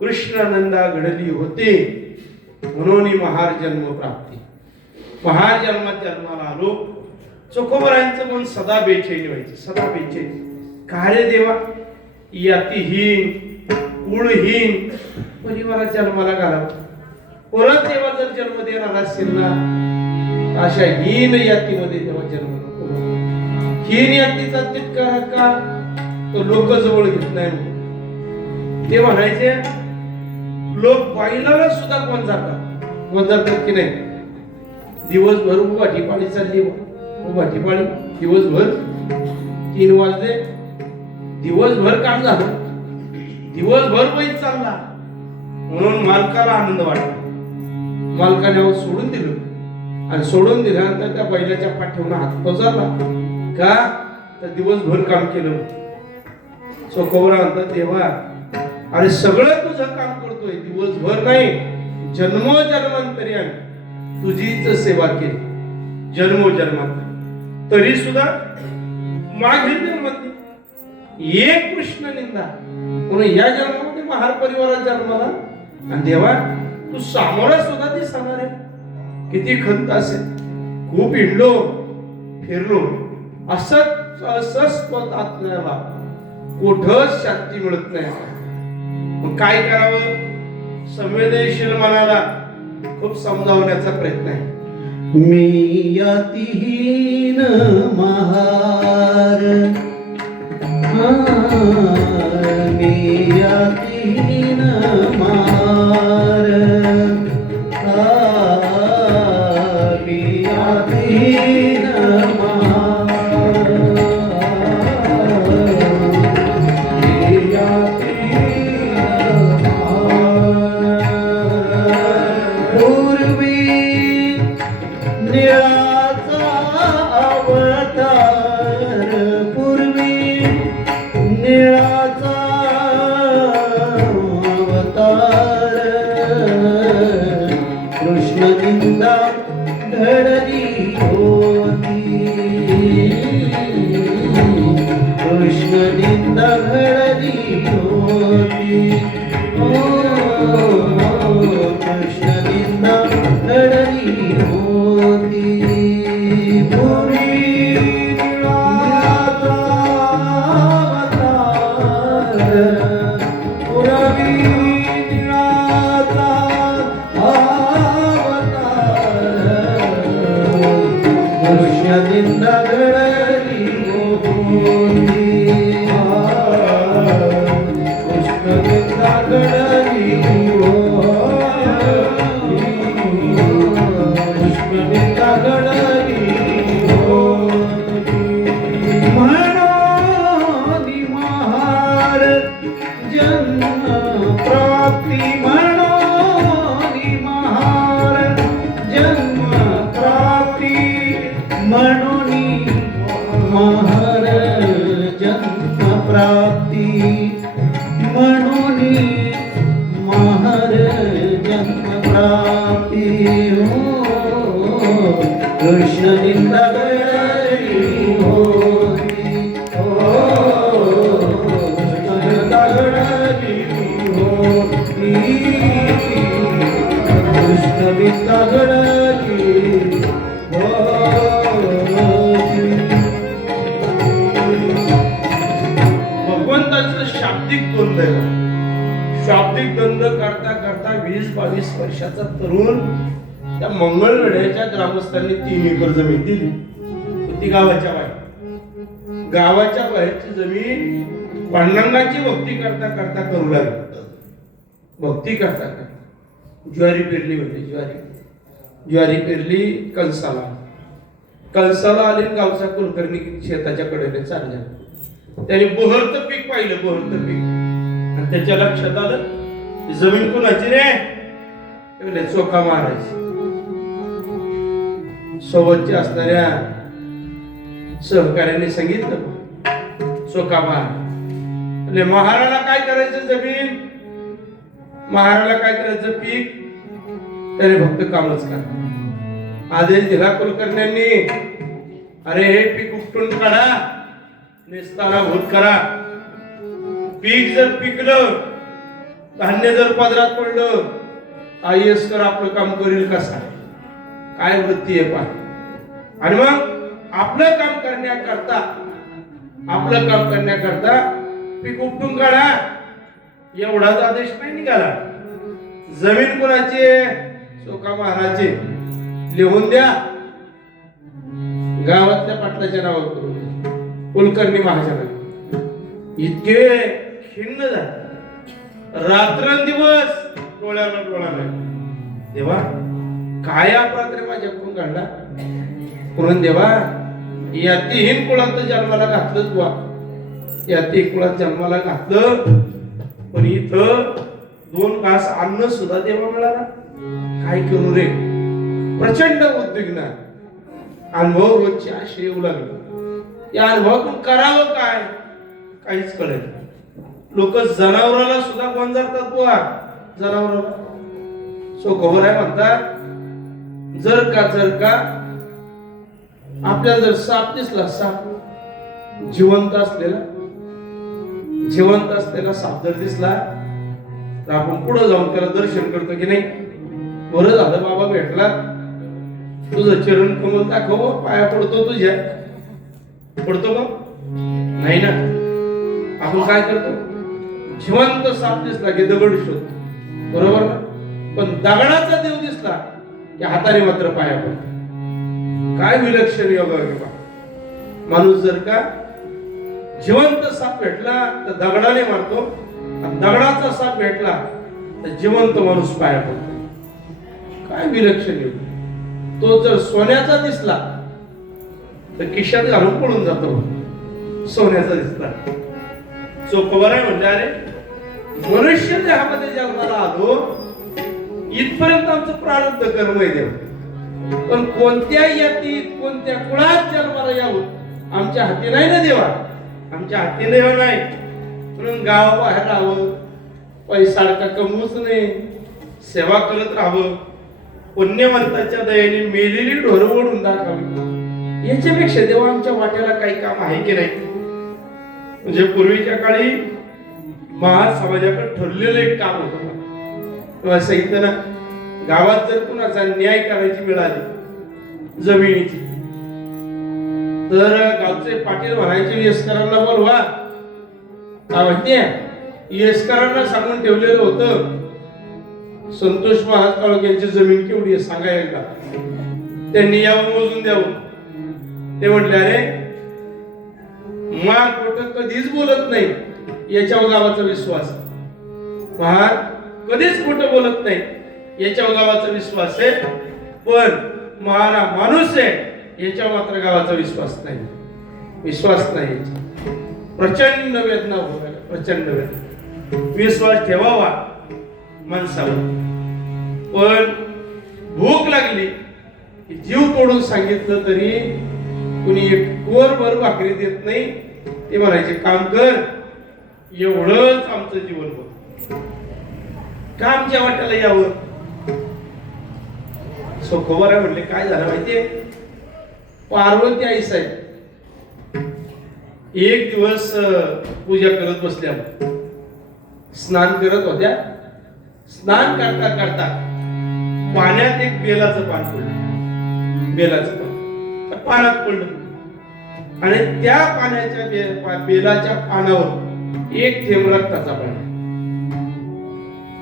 कृष्ण निंदा घडली होते म्हणून महार जन्म प्राप्ती. महार जन्मात जन्माला आलो. चोखोबरायांचं मन सदा बेचैनी व्हायचं, सदा बेचैनी. कार्य देवा यातीहीन कुळहीन परिवारात जन्माला घालावं. परत देवा जर जन्म देणार असेल ना अशा हीन यातीमध्ये तेव्हा जन्म नको. हीन यातीचा तिटकारा का तो लोक जवळ घेत नाही. ते म्हणायचे लोक बाईला सुद्धा कोण जातात की नाही. दिवसभर उभाटी पाळी चालली, उभाटी पाळी दिवसभर 3 वाजले, दिवसभर काम झालं, दिवसभर बैल चालला म्हणून मालकाला आनंद वाटला. मालकाने सोडून दिलं आणि सोडून दिल्यानंतर त्या बैलाच्या पाठीवरून हात पसरला का तर दिवसभर काम केलं. चोखोबरा म्हणतात देवा अरे सगळं तुझं काम करतोय, दिवसभर नाही जन्मोजन्मांतरी आम्ही तुझीच सेवा केली. जन्मोजन्मांतरी तरी सुद्धा मागील जन्मात एक कृष्ण निंदा म्हणून या जन्मामध्ये महार परिवारात जन्माला आणि देवा तू सामोरा सुद्धा दिसणार आहे. किती खंत असेल. खूप हिंडलो फिरलो असंच आत्म्याला कुठंच शांती मिळत नाही. मग काय करावं? संवेदनशील मनाला खूप समजावण्याचा प्रयत्न आहे. मी यातीहीन महार, मी यातीहीन महार, मी यातीहीन महार, मी यातीहीन महार. पूर्वी निळाचा अवतार, पूर्वी निळाचा अवतार, कृष्ण निंदा घडली होती, कृष्ण निंदा घडली होती, कृष्ण निंदा घडली होती. पूर्वी निळाचा अवतार, पूर्वी निळाचा अवतार, कृष्ण निंदा घडली होती, कृष्ण निंदा घडली होती, कृष्ण निंदा घडली होती. म्हणून महार जन्म प्राप्ती, म्हणून महार जन्म प्राप्ती, म्हणून महार जन्म प्राप्ती, म्हणून महार जन्म प्राप्ती. कृष्ण निंदा घडली होती, कृष्ण निंदा घडली होती, कृष्ण 21-22 वर्षाचा तरुण त्या मंगळवेढ्याच्या ग्रामस्थांनी 3 एकर जमीन दिली. ती गावाच्या बाहेर, गावाच्या बाहेरची जमीन पांडुरंगाची भक्ती करता करता करू लागली. भक्ती करता करता ज्वारी पेरली म्हणजे ज्वारी पेरली. कणसाला आले. गावचा कुलकर्णी शेताच्या कडेने चालल्या. त्याने बहरतं पीक पाहिलं, बहरतं पीक. आणि त्याच्या लक्षात आलं ही जमीन कोणाची रे? म्हणजे चोखा महाराज. सोबतच्या असणाऱ्या सहकार्याने सांगितलं चोखा महाराज, महाराला काय करायचं जमीन, महाराला काय करायचं पीक, त्याने फक्त कामच करा. आदेश दिला कुलकर्ण्यांनी, अरे हे पीक उपटून काढा, नेस्ताना भूत करा. पीक जर पिकलं, धान्य जर पदरात पडलं, IAS कर आपलं काम करेल कसा? काय वृत्ती आहे पहा. आणि मग आपलं काम करण्याकरता पीक उपटून काढा एवढाच आदेश नाही निघाला. जमीन कोणाची? चोखा महाराजची. लिहून द्या, गावातल्या पाटलाच्या नावावर करून द्या, कुलकर्णी महाजन. इतके खिन्न झाले, रात्रंदिवस डोळ्याला डोळा नाही. देवा काय अपराध रे माझ्याकडून घडला, म्हणून देवा या तिहीन कुळात जन्माला घातलं, तुला या ती कुळात जन्माला घातलं, पण इथं 2 घास अन्न सुद्धा देवा मिळाला. काय करू रे? प्रचंड उद्विग्न, अनुभव रोजचे असे येऊ लागले. या अनुभवातून करावं काय काहीच कळत. लोक जनावराला सुद्धा गोंजारतात बुवा. जनावराला खबर आहे म्हणतात, जर का आपल्याला जर साप दिसला, साप जिवंत असलेला साप जर दिसला तर आपण पुढे जाऊन त्याला दर्शन करतो की नाही, बरं झालं बाबा भेटला, तुझं चरण कमल दाखव, पाया पडतो तुझ्या. पडतो का? नाही ना. आपण काय करतो? जिवंत साप दिसला की दगड शोधतो, बरोबर ना? पण दगडाचा देव दिसला की हाताने मात्र पाया पडतो. काय विलक्षण योगा किंवा माणूस जर का जिवंत साप भेटला तर दगडाने मारतो, दगडाचा साप भेटला तर जिवंत माणूस पाया पडतो. काय विलक्षण योग. तो जर सोन्याचा दिसला तर खिशात घालून पळून जातो. सोन्याचा दिसला चोखवर आहे म्हणजे अरे मनुष्य देहामध्ये जन्माला आलो, इथपर्यंत आमचं प्रारब्ध कर्म आहे देव. पण कोणत्या यातीत कोणत्या कुळात जन्माला यावं आमच्या हाती नाही ना देवा, आमच्या हाती देवा नाही. म्हणून गावाबाहेर राहावं, पैसा अडका कमवूच नाही, सेवा करत राहावं, पुण्यवंताच्या दयेने मेलेली ढोरं ओढून दाखवावी. याच्यापेक्षा देवा आमच्या वाट्याला काही काम आहे की नाही? म्हणजे पूर्वीच्या काळी महार समाजाकडे ठरलेलं एक काम होतं. असं इथं ना गावात जर कुणाचा न्याय करायची वेळ आली जमिनीची, तर गावचे पाटील म्हणायचे येसकरांना बोलवा. काय माहितीये, येसकरांना सांगून ठेवलेलं होतं संतोष महाराज काळोख्यांची जमीन केवढी आहे सांगा एकदा. त्यांनी यावं मोजून द्यावं. ते म्हटले अरे मार खोटं कधीच बोलत नाही, याच्यावर गावाचा विश्वास. महार कधीच खोटं बोलत नाही, याच्यावर गावाचा विश्वास आहे. पण महारा माणूस आहे, याच्यावर मात्र गावाचा विश्वास नाही. प्रचंड वेदना होत, प्रचंड वेदना. विश्वास ठेवावा माणसावर. पण भूक लागली की जीव तोडून सांगितलं तरी कुणी एक कोरभर भाकरी देत नाही. ते म्हणायचे काम कर, एवढंच आमचं जीवन होत. का आमच्या वाट्याला यावं? सोखोबर आहे म्हटले. काय झालं माहितीये, पार्वती आई साहेब एक दिवस पूजा करत बसल्या, स्नान करत होत्या. स्नान करता करता पाण्यात एक बेलाचं पान पडलं. बेलाचं पान पाण्यात पडलं आणि त्या पाण्याच्या बेलाच्या पानावर एक थेंब रक्ताचा पडला.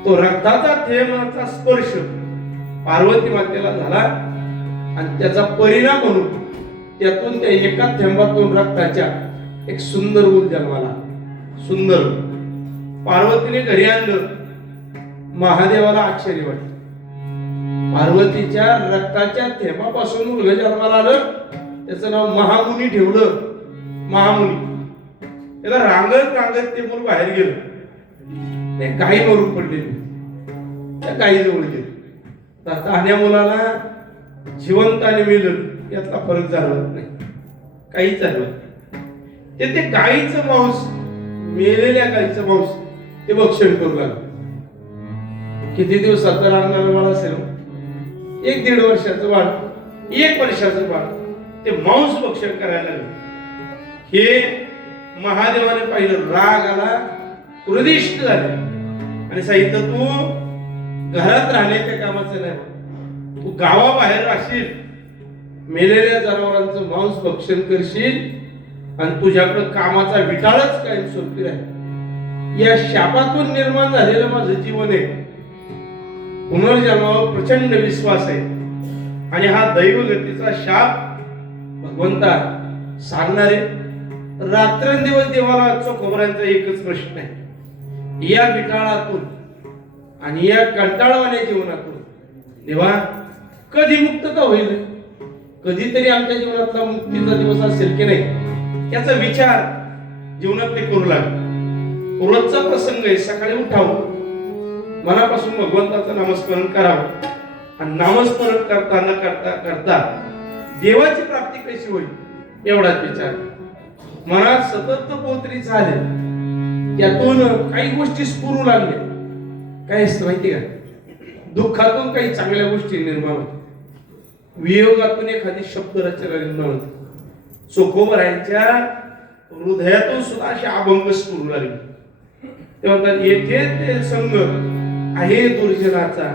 तो रक्ताचा थेंबाचा स्पर्श पार्वती मातेला झाला आणि त्याचा परिणाम म्हणून त्यातून त्या एका थेंबातून रक्ताच्या एक सुंदर मूल जन्माला. सुंदर. पार्वतीने घरी आणलं. महादेवाला आश्चर्य वाटलं. पार्वतीच्या रक्ताच्या थेंबापासून मुलगा जन्माला आलं. त्याचं नाव महामुनी ठेवलं. महामुनी. त्याला रांगत रांगत ते मूल बाहेर गेलं. ते गाई मरून पडले. त्या गाईजवळ गेलं. तर तान्या मुलाला जिवंताने मिळलं यातला फरक जाणवत नाही. काहीच जाणवत नाही. ते गाईचं मांस, मेलेल्या गाईचं मांस ते भक्षण करू लागलं. किती दिवसाचं राहणार बाळ असेल? 1-1.5 वर्षाचं बाळ, 1 वर्षाचं बाळ ते मांस भक्षण करायला लागलं. हे महादेवाने पाहिलं. राग आला, क्रोधिष्ठ झाले आणि सांगितलं तू घरात राहण्याच्या कामाचं नाही, तू गावाबाहेर राहशील, मेलेल्या जनावरांचं मांस भक्षण करशील आणि तुझ्याकडं कामाचा विटाळच कायमस्वरूपी राहील. या शापातून निर्माण झालेलं माझं जीवन आहे. पुनर्जन्मावर प्रचंड विश्वास आहे आणि हा दैवगतीचा शाप भगवंता सांगणारे. रात्रंदिवस देवाला चोखोबऱ्यांचा एकच प्रश्न आहे. या विटाळातून आणि या कंटाळवाण्या जीवनातून देवा कधी मुक्तता होईल? कधीतरी आमच्या जीवनातला मुक्तीचा दिवस असेल की नाही याचा विचार जीवनात ते करू लागले. रोजचा प्रसंग आहे. सकाळी उठावं, मनापासून भगवंताचं नामस्मरण करावं आणि नामस्मरण करता न करता करता देवाची प्राप्ती कशी होईल एवढाच विचार. मनात सतत पोतरी झाले, त्यातून काही गोष्टी स्फुरू लागल्या. काय असतं माहिती का? दुःखातून काही चांगल्या गोष्टी निर्माण होतात. वियोगातून एखादी शब्दरचना निर्माण होते. चोखोबरायांच्या हृदयातून सुद्धा अशी अभंग स्फुरू लागली. ते म्हणतात येथे ते संग आहे दुर्जनाचा,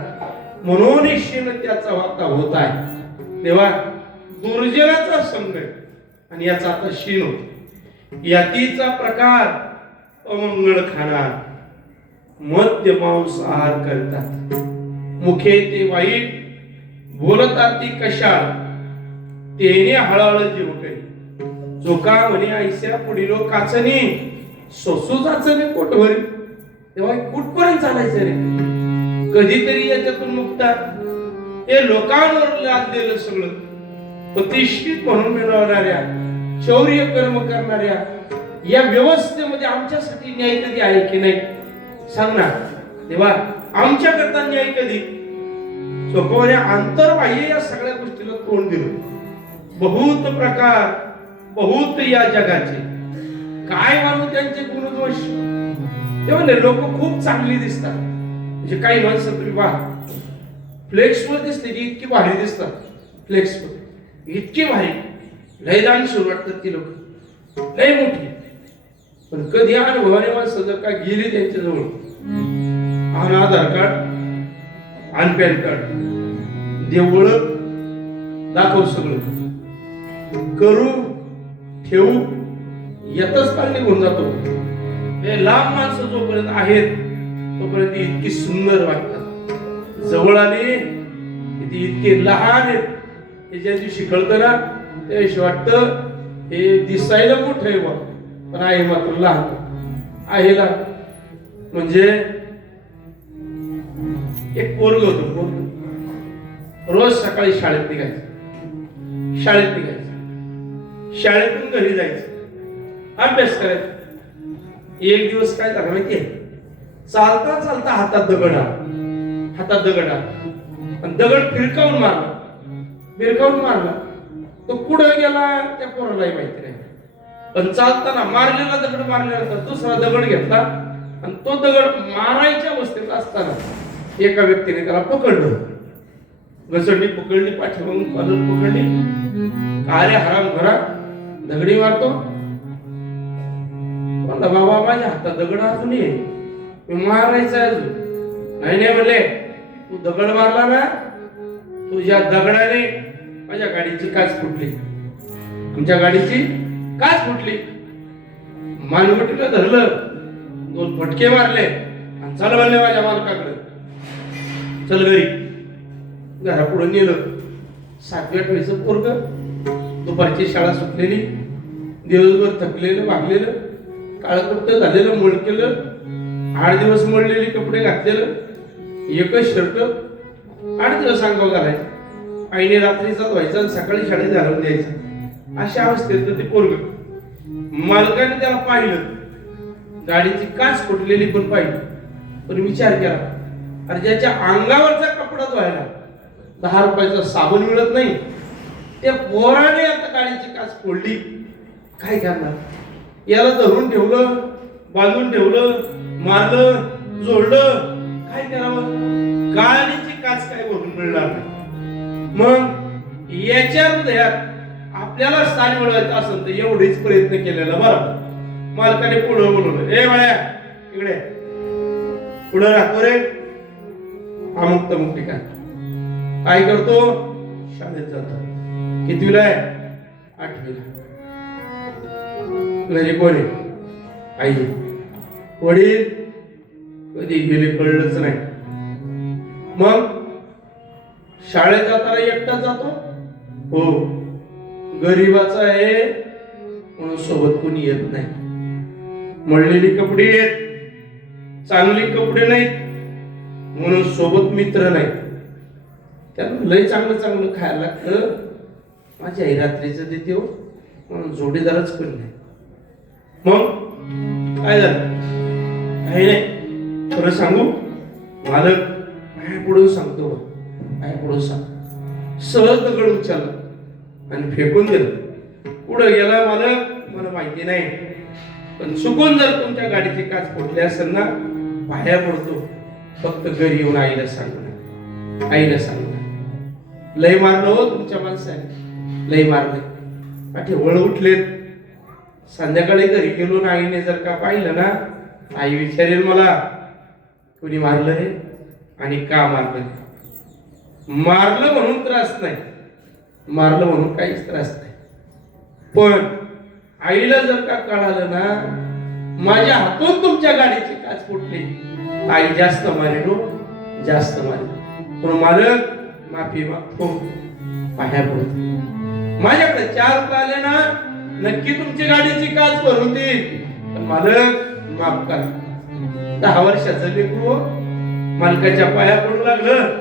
म्हणून क्षीण त्याचा वाता होत आहे. तेव्हा दुर्जनाचा संग आणि याचा आता क्षीण होतो. यातीचा प्रकार अमंगळ खाणार, मद्य मांस आहार करतात, मुखे ते वाईट बोलतात ती कशाळ, तेने हळहळ जीव काही, जोका म्हणे ऐस्या पुढील काचनी, सोसू चाचणी पोटभरी. तेव्हा कुठपर्यंत चालायचं रे? कधीतरी याच्यातून मुक्ता. हे लोकांवर लादलेलं सगळं प्रतिष्ठित म्हणून मिळवणाऱ्या, शौर्य कर्म करणाऱ्या या व्यवस्थेमध्ये आमच्यासाठी न्याय कधी आहे की नाही? सांग ना तेव्हा. आमच्या करता न्याय कधी? चोखोबऱ्या अंतर्बाह्य या सगळ्या गोष्टीला तोंड दिलं. बहुत प्रकार बहुत या जगाचे, काय मानू त्यांचे गुणदोष? तेव्हा लोक खूप चांगली दिसतात. म्हणजे काही माणसं तुम्ही पहा, फ्लेक्सवर दिसते की इतकी भारी दिसतात. फ्लेक्सवर इतकी भारी, लय दानशूर वाटतात ती लोक, लय मोठी. पण कधी अनुभवाने माणसं जर का गेली त्यांच्या जवळ, आण आधार कार्ड, आण पॅन कार्ड, देवळ दाखव, सगळं करू ठेवू, यातच काळ निघून जातो. हे लांब माणसं जोपर्यंत आहेत तोपर्यंत इतकी सुंदर वाटतात. जवळ आले ती इतके लहान आहेत. हे ज्या दिवशी कळतं ना त्या दिवशी वाटतं हे दिसायला मोठं आहे बा, पण आहे मात्र लहान आहे. लहान म्हणजे एक पोरग होतं. पोरग रोज सकाळी शाळेत निघायचं, शाळेतून घरी जायचं, अभ्यास करायचा. एक दिवस काय झालं माहितीये? चालता चालता हातात दगड आला आणि दगड फिरकावून मारला. तो कुठं गेला त्या पोरालाही माहिती नाही. पण चालताना मारलेला दगड मारल्यानंतर दुसरा दगड घेतला आणि तो दगड मारायच्या अवस्थेत असताना एका व्यक्तीने त्याला पकडलं. घसरली पकडली, पाठीमागून कॉलर पकडली. अरे हराम घरा दगडी मारतो. म्हणला बाबा माझ्या हातात दगड अजून ये, मी मारायचा अजून. नाही म्हणले, तू दगड मारला ना, तुझ्या दगडाने माझ्या गाडीची काच फुटली, तुमच्या गाडीची काच फुटली. मानगुटीला धरलं, 2 फटके मारले आणि चल म्हणले माझ्या मालकाकडे, चल घरी. घरापुढे नेलं. 7वी-8वीचं पोरग, दुपारची शाळा सुटलेली, दिवसभर थकलेलं, भागलेलं, काळकुट्ट झालेलं, मुळकेलं, 8 दिवस मळलेले कपडे घातलेलं, एकच शर्ट, 8 दिवस अंगावर घालायचं. आईने रात्रीचा व्हायचा आणि सकाळी शाळेत घालून द्यायचं. अशा अवस्थेत ते पोरग. मालकाने त्याला पाहिलं, गाडीची काच फुटलेली पण पाहिली, पण विचार केला, अरे ज्याच्या अंगावरचा कपडा धुवायला 10 रुपयाचा साबण मिळत नाही, त्या पोराने आता गाडीची काच फोडली, काय करणार? याला धरून ठेवलं, बांधून ठेवलं, मारलं, जोडलं, काय करावं? गाडीची काच काय भरून मिळणार नाही. मग याच्या हृदयात आपल्याला स्थान मिळवायचं असेल तर एवढेच प्रयत्न केलेला बरं. मालकाने पुढं बोलवलं, ए बाळ्या इकडे, पुढं राहतो रे, अमुक तमुक ठिकाण. काय करतो? शाळेत जातो. कितवीला आहे? 8वीला. घरी कोण आहे? आई. वडील कधी गेले कळलंच नाही. मग शाळेत जाताना एकटाच जातो? हो, गरीबाचा आहे म्हणून सोबत कोणी येत नाही. मळलेली कपडे येत, चांगली कपडे नाहीत म्हणून सोबत मित्र नाही. त्याला लय चांगलं चांगलं खायला लागतं. माझी आई रात्रीचं देते हो म्हणून जोडीदारच कोणी नाही. मग काय झालं? काही नाही. खरं सांगू, मालक काय पुढून सांगतो, काय पुढून सांग. सहज दगड उचलला आणि फेकून दिलं. पुढे गेला मालक मला माहिती नाही, पण चुकून जर तुमच्या गाडीची काच फुटली असेल ना, बाहेर पडतो, फक्त घरी येऊन आईला सांगणार, आईला सांगणार. लय मारलं हो तुमच्या माणसाने, लय मारले. पाठी वळ उठलेत. संध्याकाळी घरी गेलो ना, आईने जर का पाहिलं ना, आई विचारेल मला, कोणी मारलं रे आणि का मारलं? मारलं म्हणून त्रास नाही, मारलं म्हणून काहीच त्रास नाही. पण आईला जर का कळालं ना, माझ्या हातून तुमच्या गाडीची काच फुटली, आई जास्त मारेल हो, जास्त मारेल. पण मालक माफी मागतो, पाया पडतो. माझ्याकडे 4 रुपये आले ना, नक्की तुमची गाडीची काच भरून देईल, पण मालक माफ करा. 10 वर्षाचं लेकरू मालकाच्या पाया पडू लागलं.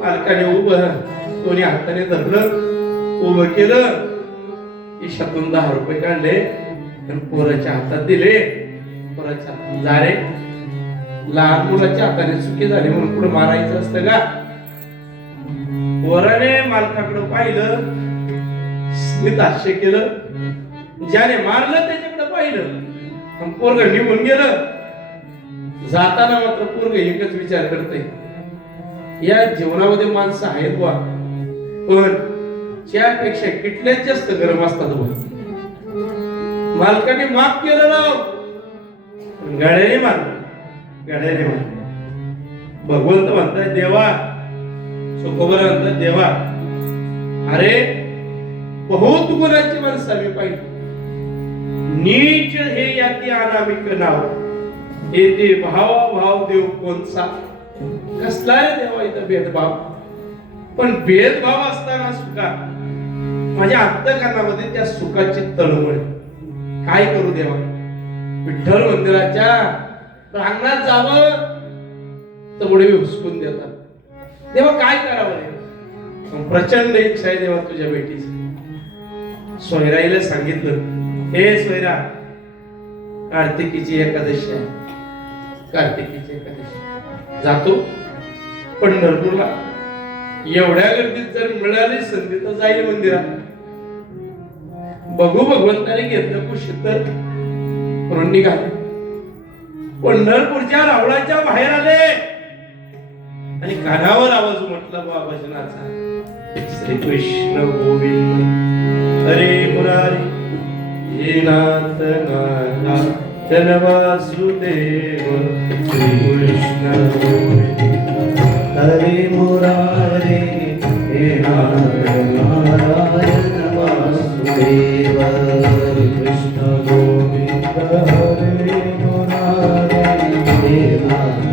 मालकाने उभं, दोन्ही हाताने धरलं, उभं केलं. खिशातून 10 रुपये काढले आणि पोराच्या हातात दिले. पोराच्या हातात जा रे. लहान मुलाच्या हाताने चुकी झाली म्हणून पुढे मारायचं असतं का? पोराने मालकाकडे पाहिलं, स्मित हास्य केलं. ज्याने मारलं त्याच्याकडे पाहिलं, पोरग निघून गेलं. जाताना मात्र पोरग एकच विचार करते, या जीवनामध्ये माणसं आहेत बा, पण त्यापेक्षा किटल्याच जास्त गरम असतात बा. मालकाने माफ केलं ना, गाड्याने मारलं, गाड्याने मारलं. भगवंत म्हणतात देवा, सुखोबर म्हणतात देवा, अरे बहुत गुणाची माणसं आम्ही पाहिजे. नीच हे याती अनामिक नाव, हे ते भाव भाव देव कोणचा. कसला रे देवा इथं भेदभाव? पण भेदभाव असताना सुखा माझ्या अंतःकरणामध्ये त्या सुखाची तळमळ. काय करू देवा? विठ्ठल मंदिराच्या प्रांगणात जावं तर मुळे हुसकून देतात. देवा काय करावं? प्रचंड इच्छा आहे देवा तुझ्या भेटीची. सोयराईला सांगितलं, हे सोयरा, कार्तिकीची एकादशी आहे, कार्तिकीची एकादशी जातो पंढरपूरला. एवढ्या गर्दीत जर मिळाली संधी तर जाईल मंदिरात. बघू भगवंताने घेतलं कुशीत तर म्हणून निघाले. पंढरपूरच्या रावळाच्या बाहेर आले आणि कानावर आवाज म्हटला बा भजनाचा, श्री कृष्ण गोविंद हरे मुरारी हे नाथ नारायण वासुदेव. श्री कृष्ण गोविंद हरे मुरारे हे नारायण वासुदेव. कृष्ण गोविंद हरे मुरारे हे नारायण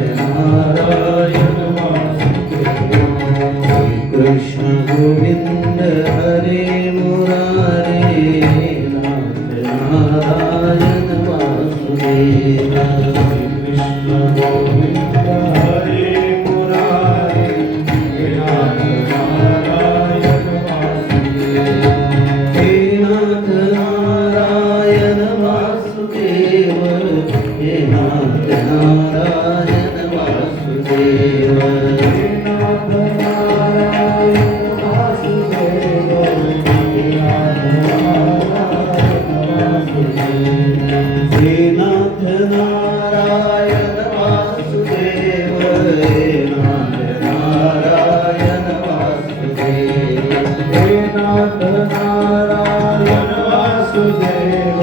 वासुदेव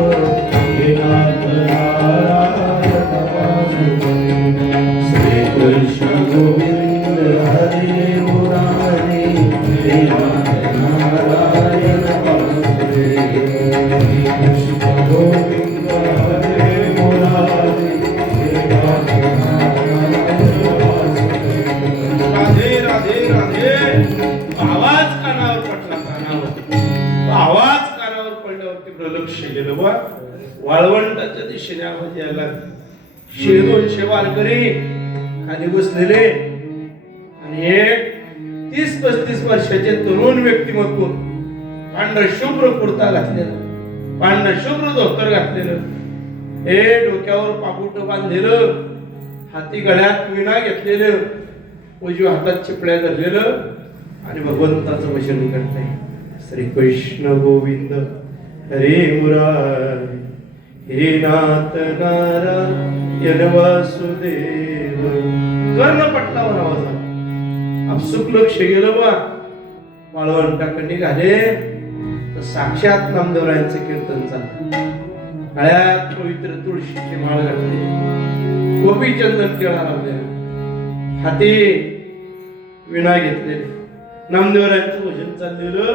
हे नाथ नारायण वासुदेव श्री कृष्ण गोविंद हरे मुरारी हे नाथ नारायण वासुदेव श्री कृष्ण गोविंद हरे मुरारी हे नाथ नारायण वासुदेव राधे राधे राधे. आवाज कानावर पडला, आवाज कानावर पडल्यावरती प्रलक्ष गेलं बा. वाळवंटाच्या दिशेने आवाज यायला 100-200 वारकरी खाली बसलेले आणि एक 30-35 वर्षाचे तरुण व्यक्तिमत्व, पांढर शुभ्र कुर्ता घातलेलं, पांढर शुभ्र धोतर घातलेलं, हे डोक्यावर पापुट बांधलेलं, हाती गळ्यात विणा घेतलेलं, उजव्या हातात चिपळ्या धरलेलं आणि भगवंताचं वचन करताय. श्री कृष्ण गोविंद हरे मुरारी हे नाथ नारायण वासुदेव. कर्णपटलावर आवाज आला. आपसुक लक्ष गेलं बा. वाळवंटाकडे निघाले तर साक्षात नामदेवरायांचं कीर्तन चाललं. गळ्यात पवित्र तुळशीची माळ घातली, गोपीचंदन टिळा लावले, हाती विणा घेतलेले, नामदेवरायांचं भजन चाललेलं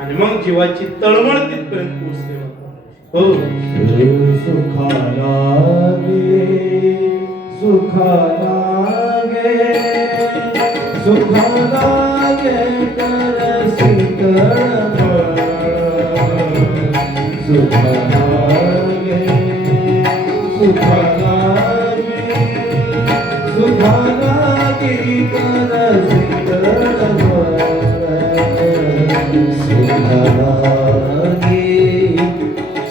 आणि मग जीवाची तळमळ तिथपर्यंत पोहोचले. हो, सुखा लागे सुखा लागे सुखा लागे कर शीतळ सुखा लागे सुखा लागे सुखा लागे कर शीतळ सुखा लागे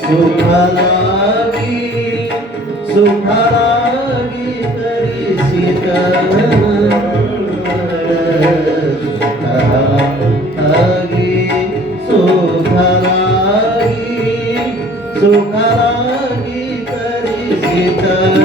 सुखा लागे सुखा लागे तरी शीतळ सुखा लागे सुखा लागे सुखा लागे तरी शीतळ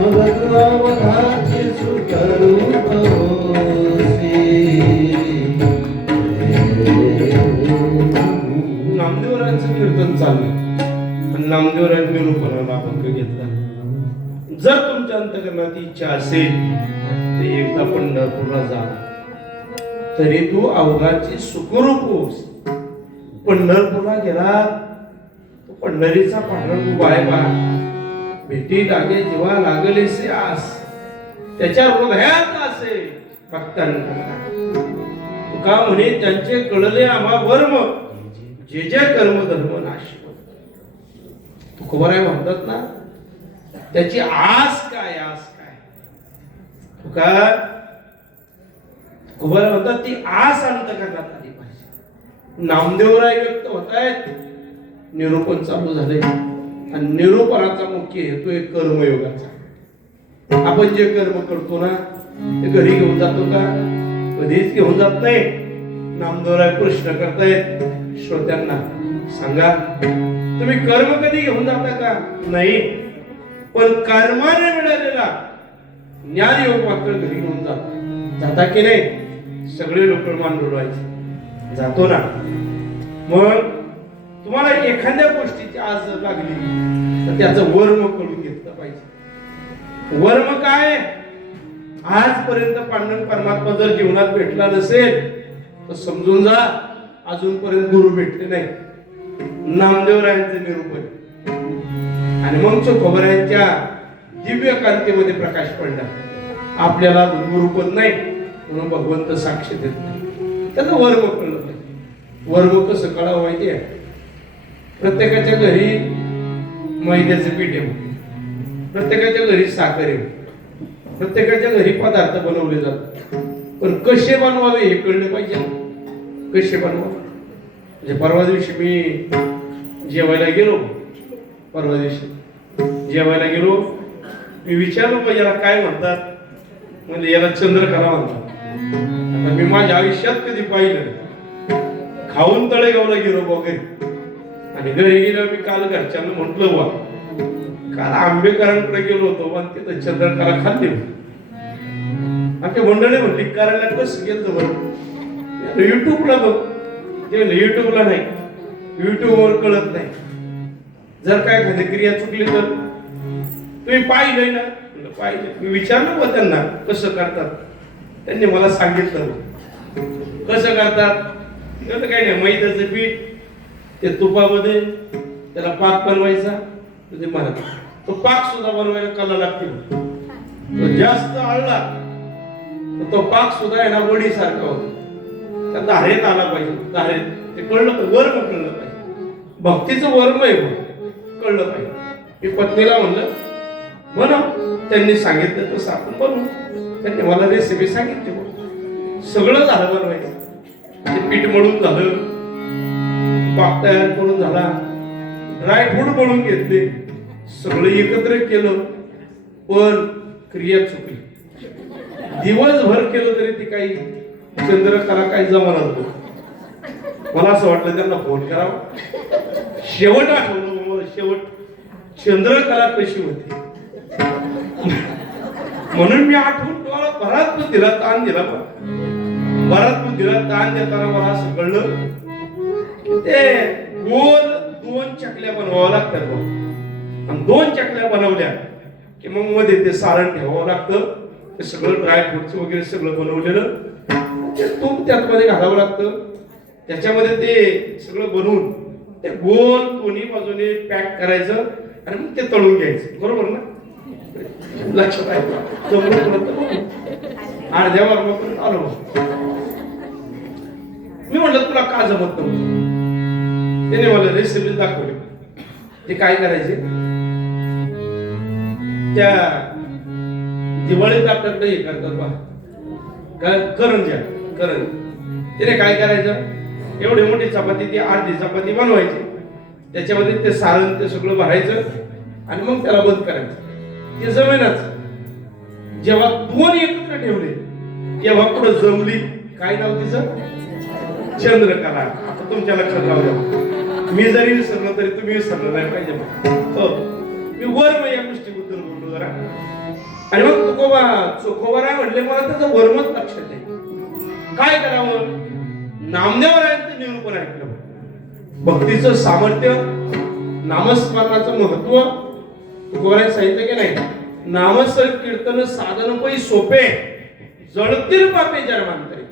मग तू अवघाची सुख करू अंतकरणात इच्छा असेल तर एकदा पंढरपूरला जा, तरी तू अवघाची सुखरूप होस. पंढरपूरला गेला पंढरीचा पांडुरंग उभा आहे पहा, भेटी लागे जेव्हा लागलेसे आस, त्याच्या हृदयात असे भक्तांना. तुका म्हणे त्यांचे कळले आम्हा वर्म, जे जे कर्म धर्म नाश. तुकोबाराय म्हणतात ना, त्याची आस काय, आस काय. तुका तुकोबाराय म्हणतात ती आस अंतकरणात आली पाहिजे. नामदेवराय व्यक्त होत आहेत, निरूपण चालू झाले आणि निरूपणाचा मुख्य हेतू आहे कर्मयोगाचा. आपण जे कर्म करतो ना ते घरी घेऊन जातो का? कधीच घेऊन जात नाही. नामदेवराय प्रश्न करतायत श्रोत्यांना, सांगा तुम्ही कर्म कधी घेऊन जाता का? नाही, पण कर्माने मिळालेला ज्ञान योग मात्र घरी घेऊन जाता की नाही? सगळे लोक मान डोलवायचे, जातो ना. मग तुम्हाला एखाद्या गोष्टीची आज लागली तर त्याचं वर्म करून घेतलं पाहिजे. वर्म काय? आजपर्यंत पांडुरंग परमात्मा जर जीवनात भेटला नसेल तर समजून जा अजूनपर्यंत गुरु भेटले नाही. नामदेवरायांचं निरूपण आणि मग तुकोबारायांच्या दिव्य कांतीमध्ये प्रकाश पडला. आपल्याला गुरुपद नाही म्हणून भगवंत साक्ष देत नाही. त्याला वर्म कळलं पाहिजे. वर्म कसं कळावं माहिती आहे? प्रत्येकाच्या घरी मैद्याचं पीठ आहे, प्रत्येकाच्या घरी साखर आहे, प्रत्येकाच्या घरी पदार्थ बनवले जातात, पण कसे बनवावे हे कळलं पाहिजे. कसे बनवावे म्हणजे परवा दिवशी मी जेवायला गेलो, मी विचारलो पाहिजे याला काय म्हणतात, म्हणजे याला चंद्रकला म्हणतात. आता मी माझ्या आयुष्यात कधी पाहिलं. खाऊन तळेगावला गेलो वगैरे आणि घरी गेलो. मी काल घरच्यांना म्हंटल वा काल आंबेकरांकडे गेलो होतो पण तिथं चंद्रकला खाल्ली. आमच्या मंडळी म्हणली करायला कसं गेलं बरं? युट्यूबला बघ. युट्यूबला नाही, युट्यूबवर कळत नाही. जर काय एखादी क्रिया चुकली तर तुम्ही पाहिलंय ना? पाहिलं. मी विचारलं बघ त्यांना कसं करतात. त्यांनी मला सांगितलं कसं करतात. काय नाही, मैद्याचं पीठ ते तुपामध्ये त्याला पाक बनवायचा. तुझे मला तो पाक सुद्धा बनवायला कला लागते. तो जास्त आळला तो पाक सुद्धा आहे ना वडी सारखा होतो. त्या धारेत आला पाहिजे. धारेत ते कळलं पाहिजे, वर्म कळलं पाहिजे. भक्तीचं वर्म आहे कळलं पाहिजे. मी पत्नीला म्हणलं बनव. त्यांनी सांगितलं तसं आपण बनवू. त्यांनी मला रेसिपी सांगितली. सगळं झालं बनवायचं. ते पीठ मळून झालं, पाक तयार करून झाला, ड्रायफ्रूट बनवून घेतले, सगळं एकत्र केलं, पण क्रिया चुकली. दिवसभर केलं तरी ती काही चंद्रकला काही जमणार होतं. मला असं वाटलं त्यांना फोन करावं. शेवट आठवलं मला, शेवट चंद्रकला कशी होती म्हणून मी आठवून तुम्हाला बराच बुद्धीला ताण दिला. बराच बुद्धीला ताण देताना मला असं कळलं ते गोल 2 चकल्या बनवाव्या लागतात बघ. आणि 2 चकल्या बनवल्या की मग मध्ये ते सारण ठेवावं लागतं. ते सगळं ड्रायफ्रुट्स वगैरे सगळं बनवलेलं ते तूप त्यामध्ये घालावं लागतं. त्याच्यामध्ये ते सगळं बनवून ते गोल दोन्ही बाजूने पॅक करायचं आणि मग ते तळून घ्यायचं. बरोबर ना? लक्षात आहे. अर्ध्या वर्गापर्यंत आलो. मी म्हटलं तुला का जमत नव्हतं? त्याने मला रेसिपी दाखवली. ते काय करायचे, त्या दिवाळीत आपल्याकडे हे करतात बा काय करंज्या. त्याने काय करायचं, एवढी मोठी चपाती ती अर्धी चपाती बनवायची, त्याच्यामध्ये ते सारण ते सगळं भरायचं आणि मग त्याला बंद करायचं. ते जमेनाच. जेव्हा 2 एकत्र ठेवले तेव्हा पुढे जमली. काय नाव तिचं? चंद्रकला. आता तुमच्या लक्षात राहू द्या. मी जरी विसरलो तरी तुम्ही विसरलं नाही पाहिजे. हो, मी वर्म या गोष्टीबद्दल बोललो जरा. आणि मग तुकोबाराय म्हणले मला त्याचं वर्मच लक्षात आहे. काय करावं? नामदेवरायांचं निरूपण ऐकलं. भक्तीचं सामर्थ्य, नामस्मरणाचं महत्व तुकोबाराय सांगितलं की नाही. नामसंकीर्तन साधन पै सोपे जळतील पापे जन्मांतरी.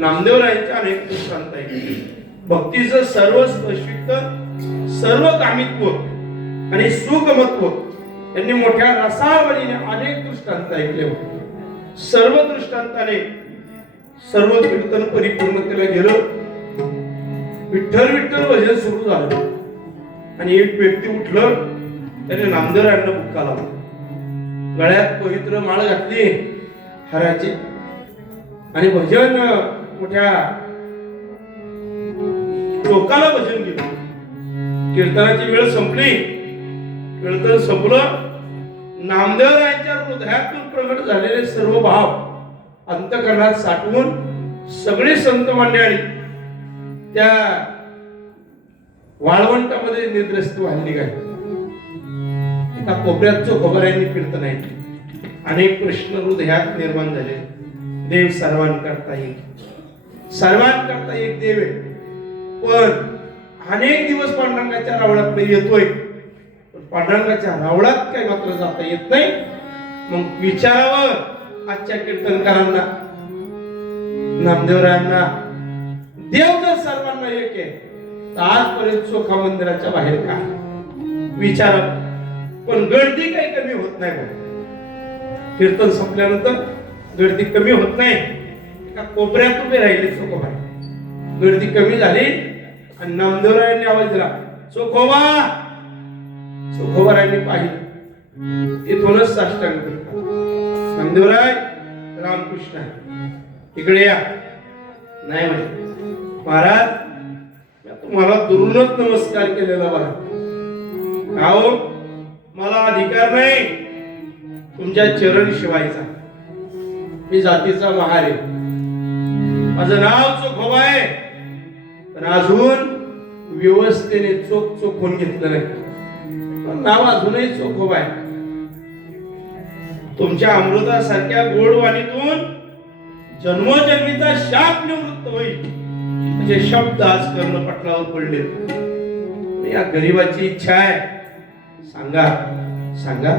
नामदेवरायांच्या अनेक दृष्टांत आहे. भक्तीचं सर्व स्पर्शित सर्व कामित्व आणि सुगमत्व यांनी मोठ्या रसावळीने अनेक दृष्टांत ऐकले होते. सर्व दृष्टांताने सर्व कीर्तन परिपूर्णतेला गेलं. विठ्ठल विठ्ठल भजन सुरू झालं आणि एक व्यक्ती उठलं. त्याने नामदेवरायांना बुक्का लावला. गळ्यात पवित्र माळ घातली हाराची आणि भजन मोठ्या टोकाला भजन केलं. कीर्तनाची वेळ संपली. कीर्तन संपलं. नामदेवरायांच्या हृदयातून प्रगट झालेले सर्व भाव अंतःकरणात साठवून सगळे संत मंडळी त्या वाळवंटामध्ये निद्रस्त व्हायला काय. एका कोपऱ्यात चोखोबाऱ्यांनी कीर्तन ऐकले. अनेक प्रश्न हृदयात निर्माण झाले. देव सर्वांकरता एक, सर्वांकरता एक देव आहे. पण अनेक दिवस पांडुरंगाच्या रावळात येतोय. पांडुरंगाच्या रावळात काय मात्र जाता येत नाही. मग विचारावं आजच्या कीर्तनकारांना, नामदेवरायांना, देव जर सर्वांना एक आहे तर आजपर्यंत चोखा मंदिराच्या बाहेर का विचारावं. पण गर्दी काही कमी होत नाही. कीर्तन संपल्यानंतर गर्दी कमी होत नाही. एका कोपऱ्यात उभे राहिले चोखोबा. गर्दी कमी झाली आणि नामदेवरायांनी आवाज दिला, चोखोबा. चोखोबारायांनी पाहिलं. इथूनच साष्टांग करतात. नामदेवराय रामकृष्ण इकडे या. नाही म्हणे, महाराज तुम्हाला दुरूनच नमस्कार केलेला बघा. का हो, मला अधिकार नाही तुमच्या चरण शिवायचा. मी जातीचा महार आहे. माझं नाव चोखोबा आहे. पण अजून व्यवस्थेने चोख चोखून घेतलं नाही. पण नाव अजूनही चोखोबा आहे. तुमच्या अमृतासारख्या गोडवाणीतून जन्मोजन्मीचा शाप निवृत्त होईल. म्हणजे शब्द आज कर्णपटलावर पडले. या गरीबाची इच्छा आहे. सांगा सांगा,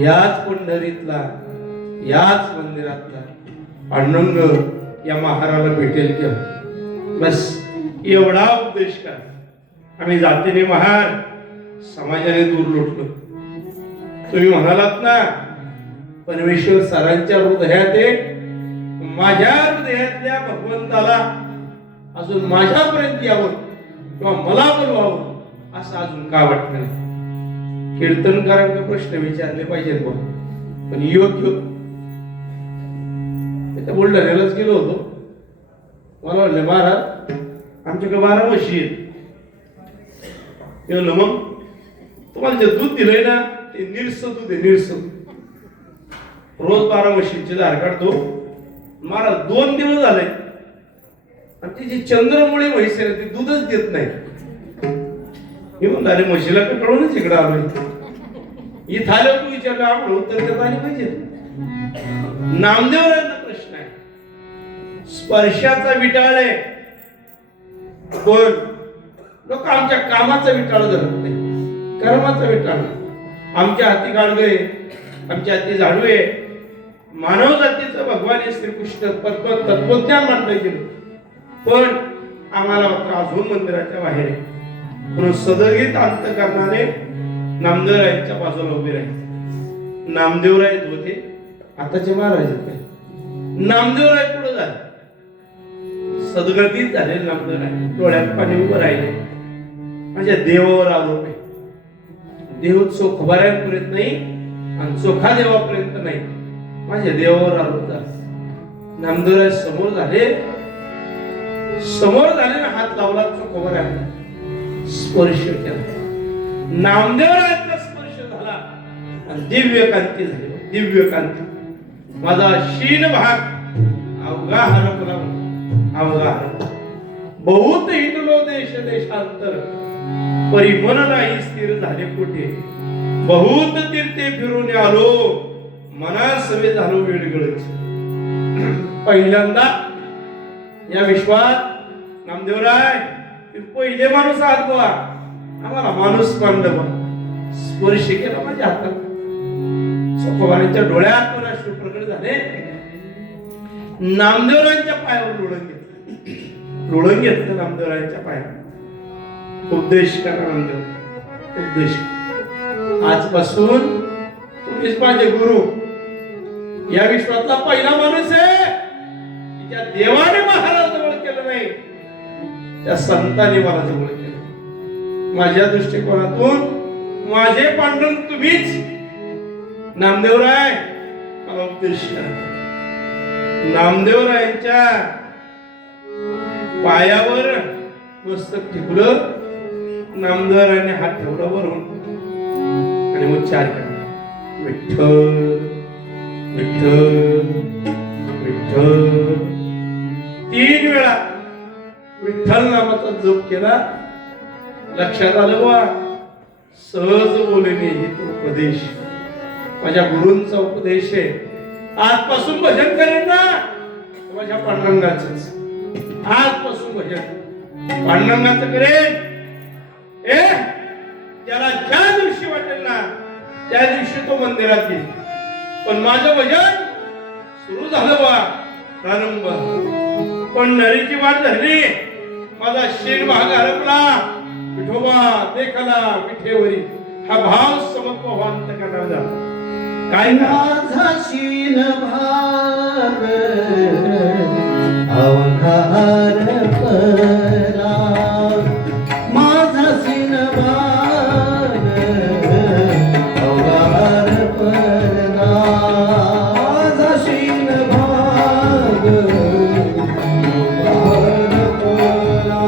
याच पंढरीतला याच मंदिरातला पांडुरंग या महाराला भेटेल किंवा बस एवढा उपदेश करा. आम्ही जातीने महार, समाजाने दूर लोटलो. तुम्ही म्हणालात ना, परमेश्वर सरांच्या हृदयात आहे. माझ्या हृदयातल्या भगवंताला अजून माझ्यापर्यंत यावं किंवा मला बोलवावं असं अजून का वाटत नाही. कीर्तनकारांना प्रश्न विचारले पाहिजेत बघ. पण योग्य बुलढाण्यालाच गेलो होतो. मला म्हणले, महाराज आमच्याकडे 12 म्हशी आहेत. मग तुम्हाला जे दूध दिलंय ना ते निरस दूध आहे. निरस रोज 12 म्हशींचे धार काढतो. मला 2 दिवस झाले आणि ती जी चंद्रमुळे म्हैस आहे ती दूधच देत नाही. मी म्हणतो, अरे म्हशीला कळूनच इकडे आलोय. इथं आलो तू विचारलं, आम्हाला उत्तर देता आली पाहिजे. नामदेवरायांना प्रश्न आहे. स्पर्शाचा विटाळ आहे. पण लोक आमच्या कामाचा विटाळ धरत नाही, कर्माचा विटाळ. आमच्या हाती गाडवे, आमच्या हाती झाडवे. मानव जातीचं भगवान श्रीकृष्ण तत्वज्ञान मानलं गेलं. पण आम्हाला मात्र अजून मंदिराच्या बाहेर आहे. म्हणून सदगीत अंतःकरणाने नामदेवरायांच्या बाजूला उभे राहिले. नामदेवराय होते, आताचे महाराज आहेत. नामदेवराय पुढे झाले, सदगतीत झाले. नामदेवराय डोळ्यात पाणी उभं राहिले. माझ्या देवावर आरोप आहे. देव चोखोबाऱ्यांपर्यंत नाही आणि चोखा देवापर्यंत नाही, माझ्या देवावर आरोप झाला. नामदेवराय समोर झाले. समोर झाले ना, हात लावला चोखोबाऱ्यांना, स्पर्श केला. नामदेवरायांचा स्पर्श झाला आणि दिव्य कांती झाली. दिव्य कांती. माझा शीन भाग अवघा हरपला. अवघा हरपला. बहुत हिंडलो देश देशांतर, परी मन नाही स्थिर झाले कुठे. बहुत तीर्थे फिरून आलो, मनासवे झालो वेडगळच. पहिल्यांदा या विश्वात नामदेवराय पहिले माणूस आहात बा. आम्हाला माणूस मानलं बा. स्पर्श केला माझ्या हातात. भगवानाच्या डोळ्यातून अश्रू प्रकट झाले. नामदेवरांच्या पायावर लोळण घेतलं नामदेवरांच्या पायावर. उपदेश करा नामदेव, उपदेश. आजपासून तुम्हीच माझे गुरु. या विश्वातला पहिला माणूस आहे की ज्या देवाने मला जवळ केलं नाही, त्या संतांनी मला जवळ केलं. माझ्या दृष्टिकोनातून माझे पांडुरंग तुम्हीच. नामदेवराय मला उपदेश करा. नामदेवरायांच्या पायावर मस्तक टिकलं. नामदेवरायांनी हात ठेवला वरून आणि उच्चार केला, विठ्ठल विठ्ठल विठ्ठल. 3 वेळा विठ्ठल नामाचा जप केला. लक्षात आलं वा, सहज बोलणे हे तो उपदेश माझ्या गुरूंचा उपदेश आहे. आजपासून भजन करेन ना माझ्या पांडुरंगाचंच. आजपासून भजन पांडुरंगाचं करेन. त्याला ज्या दिवशी वाटेल ना त्या दिवशी तो मंदिरात येईल. पण माझं भजन सुरू झालं बा, प्रारंभ. पण नरीची वाट धरली, माझा शीर भाग हरपला. विठोबा देखला विठेवरी, हा भाव समत्वांत करणार. काय माझा शीन भाग अवघार परा, माझा शीन भाग अवघार परा, माझा शीन भाग अवघार परा,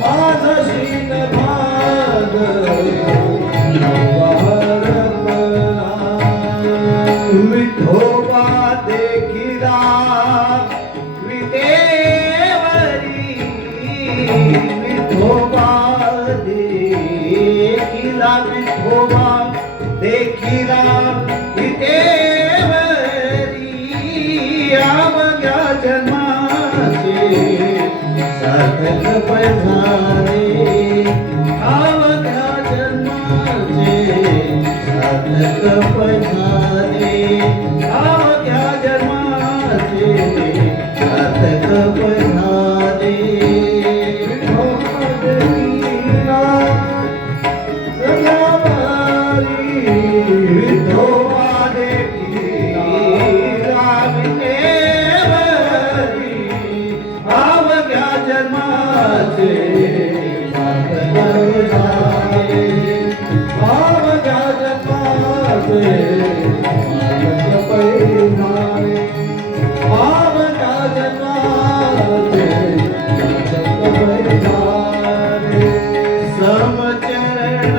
माझा शीन भाग अवघार परा. विठोबा देखिला विटेवरी, विठोबा देखिला, विठोबा देखिला विटेवरी. अवघ्या जन्माचे सार्थक झाले, अवघ्या जन्माचे सार्थक झाले, अवघ्या जन्माचे सार्थक झाले. विठोबा देखिला विटेवरी, अवघ्या जन्माचे सार्थक झाले, अवघ्या जन्माचे सार्थक झाले, अवघ्या जन्माचे सार्थक झाले. समचरण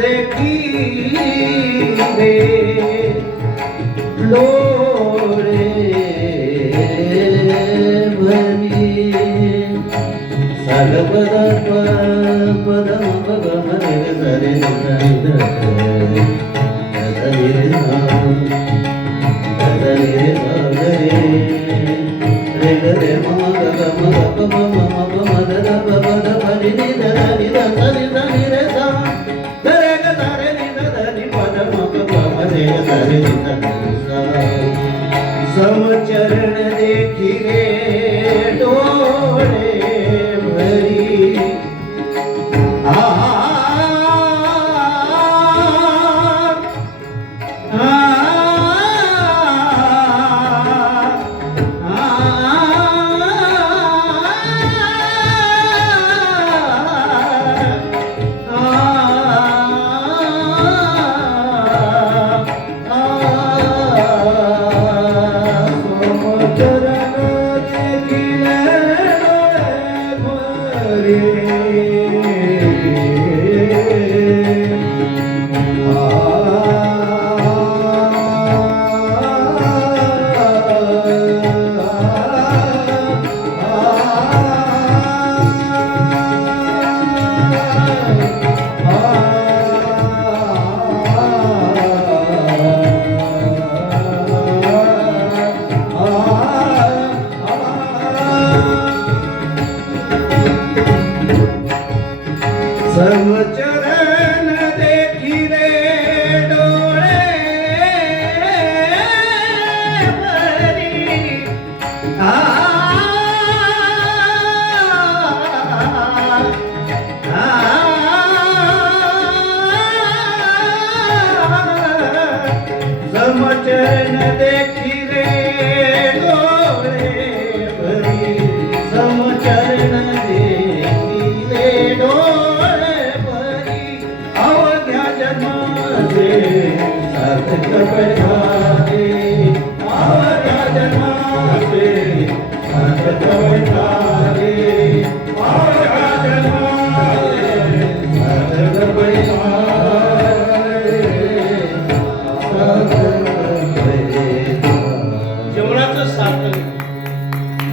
देखिले लोळे भरी, सागपद पद पद मरे सरे रे रे मम ग म ग म म म द द प प द प रि नि द द नि द स रि द नि रे सा द रे ग द रे नि द द नि प द म प प म रे ग रे नि द द सा. समचरण देखिले डोळे भरी, आ समचरण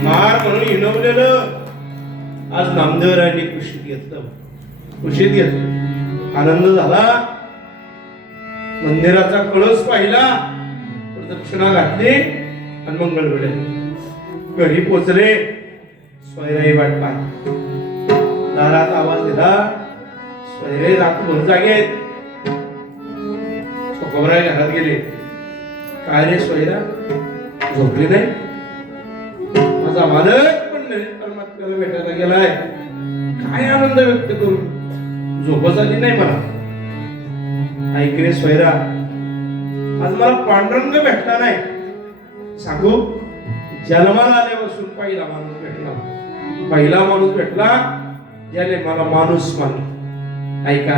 मार म्हणून हिणवलेलं आज नामदेवरायांनी कुशीत घेतलं. कुशीत घेतलं, आनंद झाला. मंदिराचा कळस पाहिला, प्रदक्षिणा घातली आणि मंगळ वेळे घरी पोचले. सोयराई वाट पाहिली, दारात आवाज दिला. सोयरे रात्रभर जागे आहेत. चोकोबराय घरात गेले. काय रे सोयरा, झोपली नाही? माझा मालक पण परमात्म्याला भेटायला गेलाय. काय आनंद व्यक्त करू, झोपच आली नाही मला. ऐक रे सोयरा, आज मला पांडुरंग भेटला नाही. सांगू, जन्माला आल्यापासून पहिला माणूस भेटला. पहिला माणूस भेटला ज्याने मला माणूस मानला. ऐका,